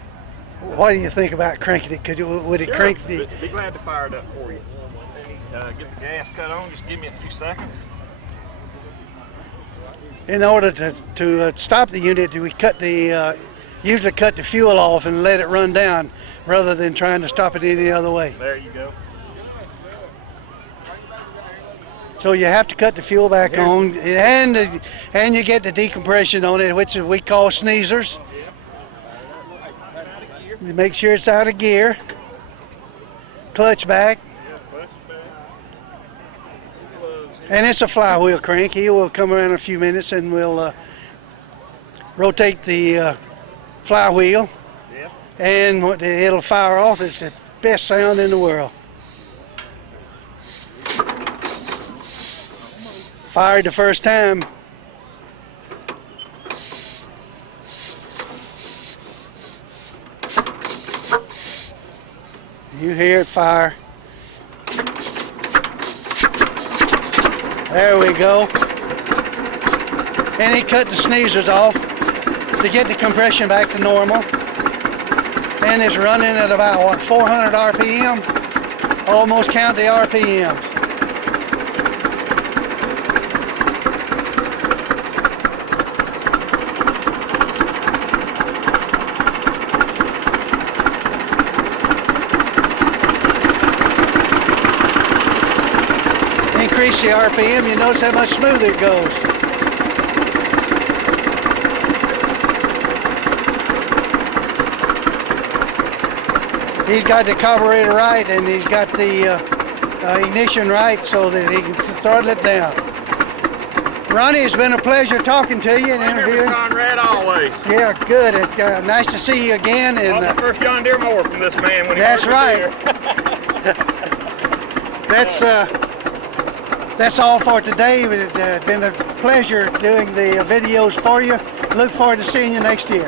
What do you think about cranking it? Would it crank the? Be glad to fire it up for you. Get the gas cut on. Just give me a few seconds. In order to stop the unit, we usually cut the fuel off and let it run down, rather than trying to stop it any other way. There you go. So you have to cut the fuel back on, and you get the decompression on it, which we call sneezers. You make sure it's out of gear. Clutch back. And it's a flywheel crank. He will come around in a few minutes, and we'll rotate the flywheel. Yep. And it'll fire off. It's the best sound in the world. Fired the first time. You hear it fire. There we go. And he cut the sneezers off to get the compression back to normal. And it's running at about, 400 RPM? Almost count the RPMs. increase the RPM, you notice how much smoother it goes. He's got the carburetor right, and he's got the ignition right so that he can throttle it down. Ronnie, it's been a pleasure talking to you and interviewing. Conrad, always. Yeah, good. It's nice to see you again. And my first John Deere mower from this man when he that's worked right. That's all for today. It's been a pleasure doing the videos for you. Look forward to seeing you next year.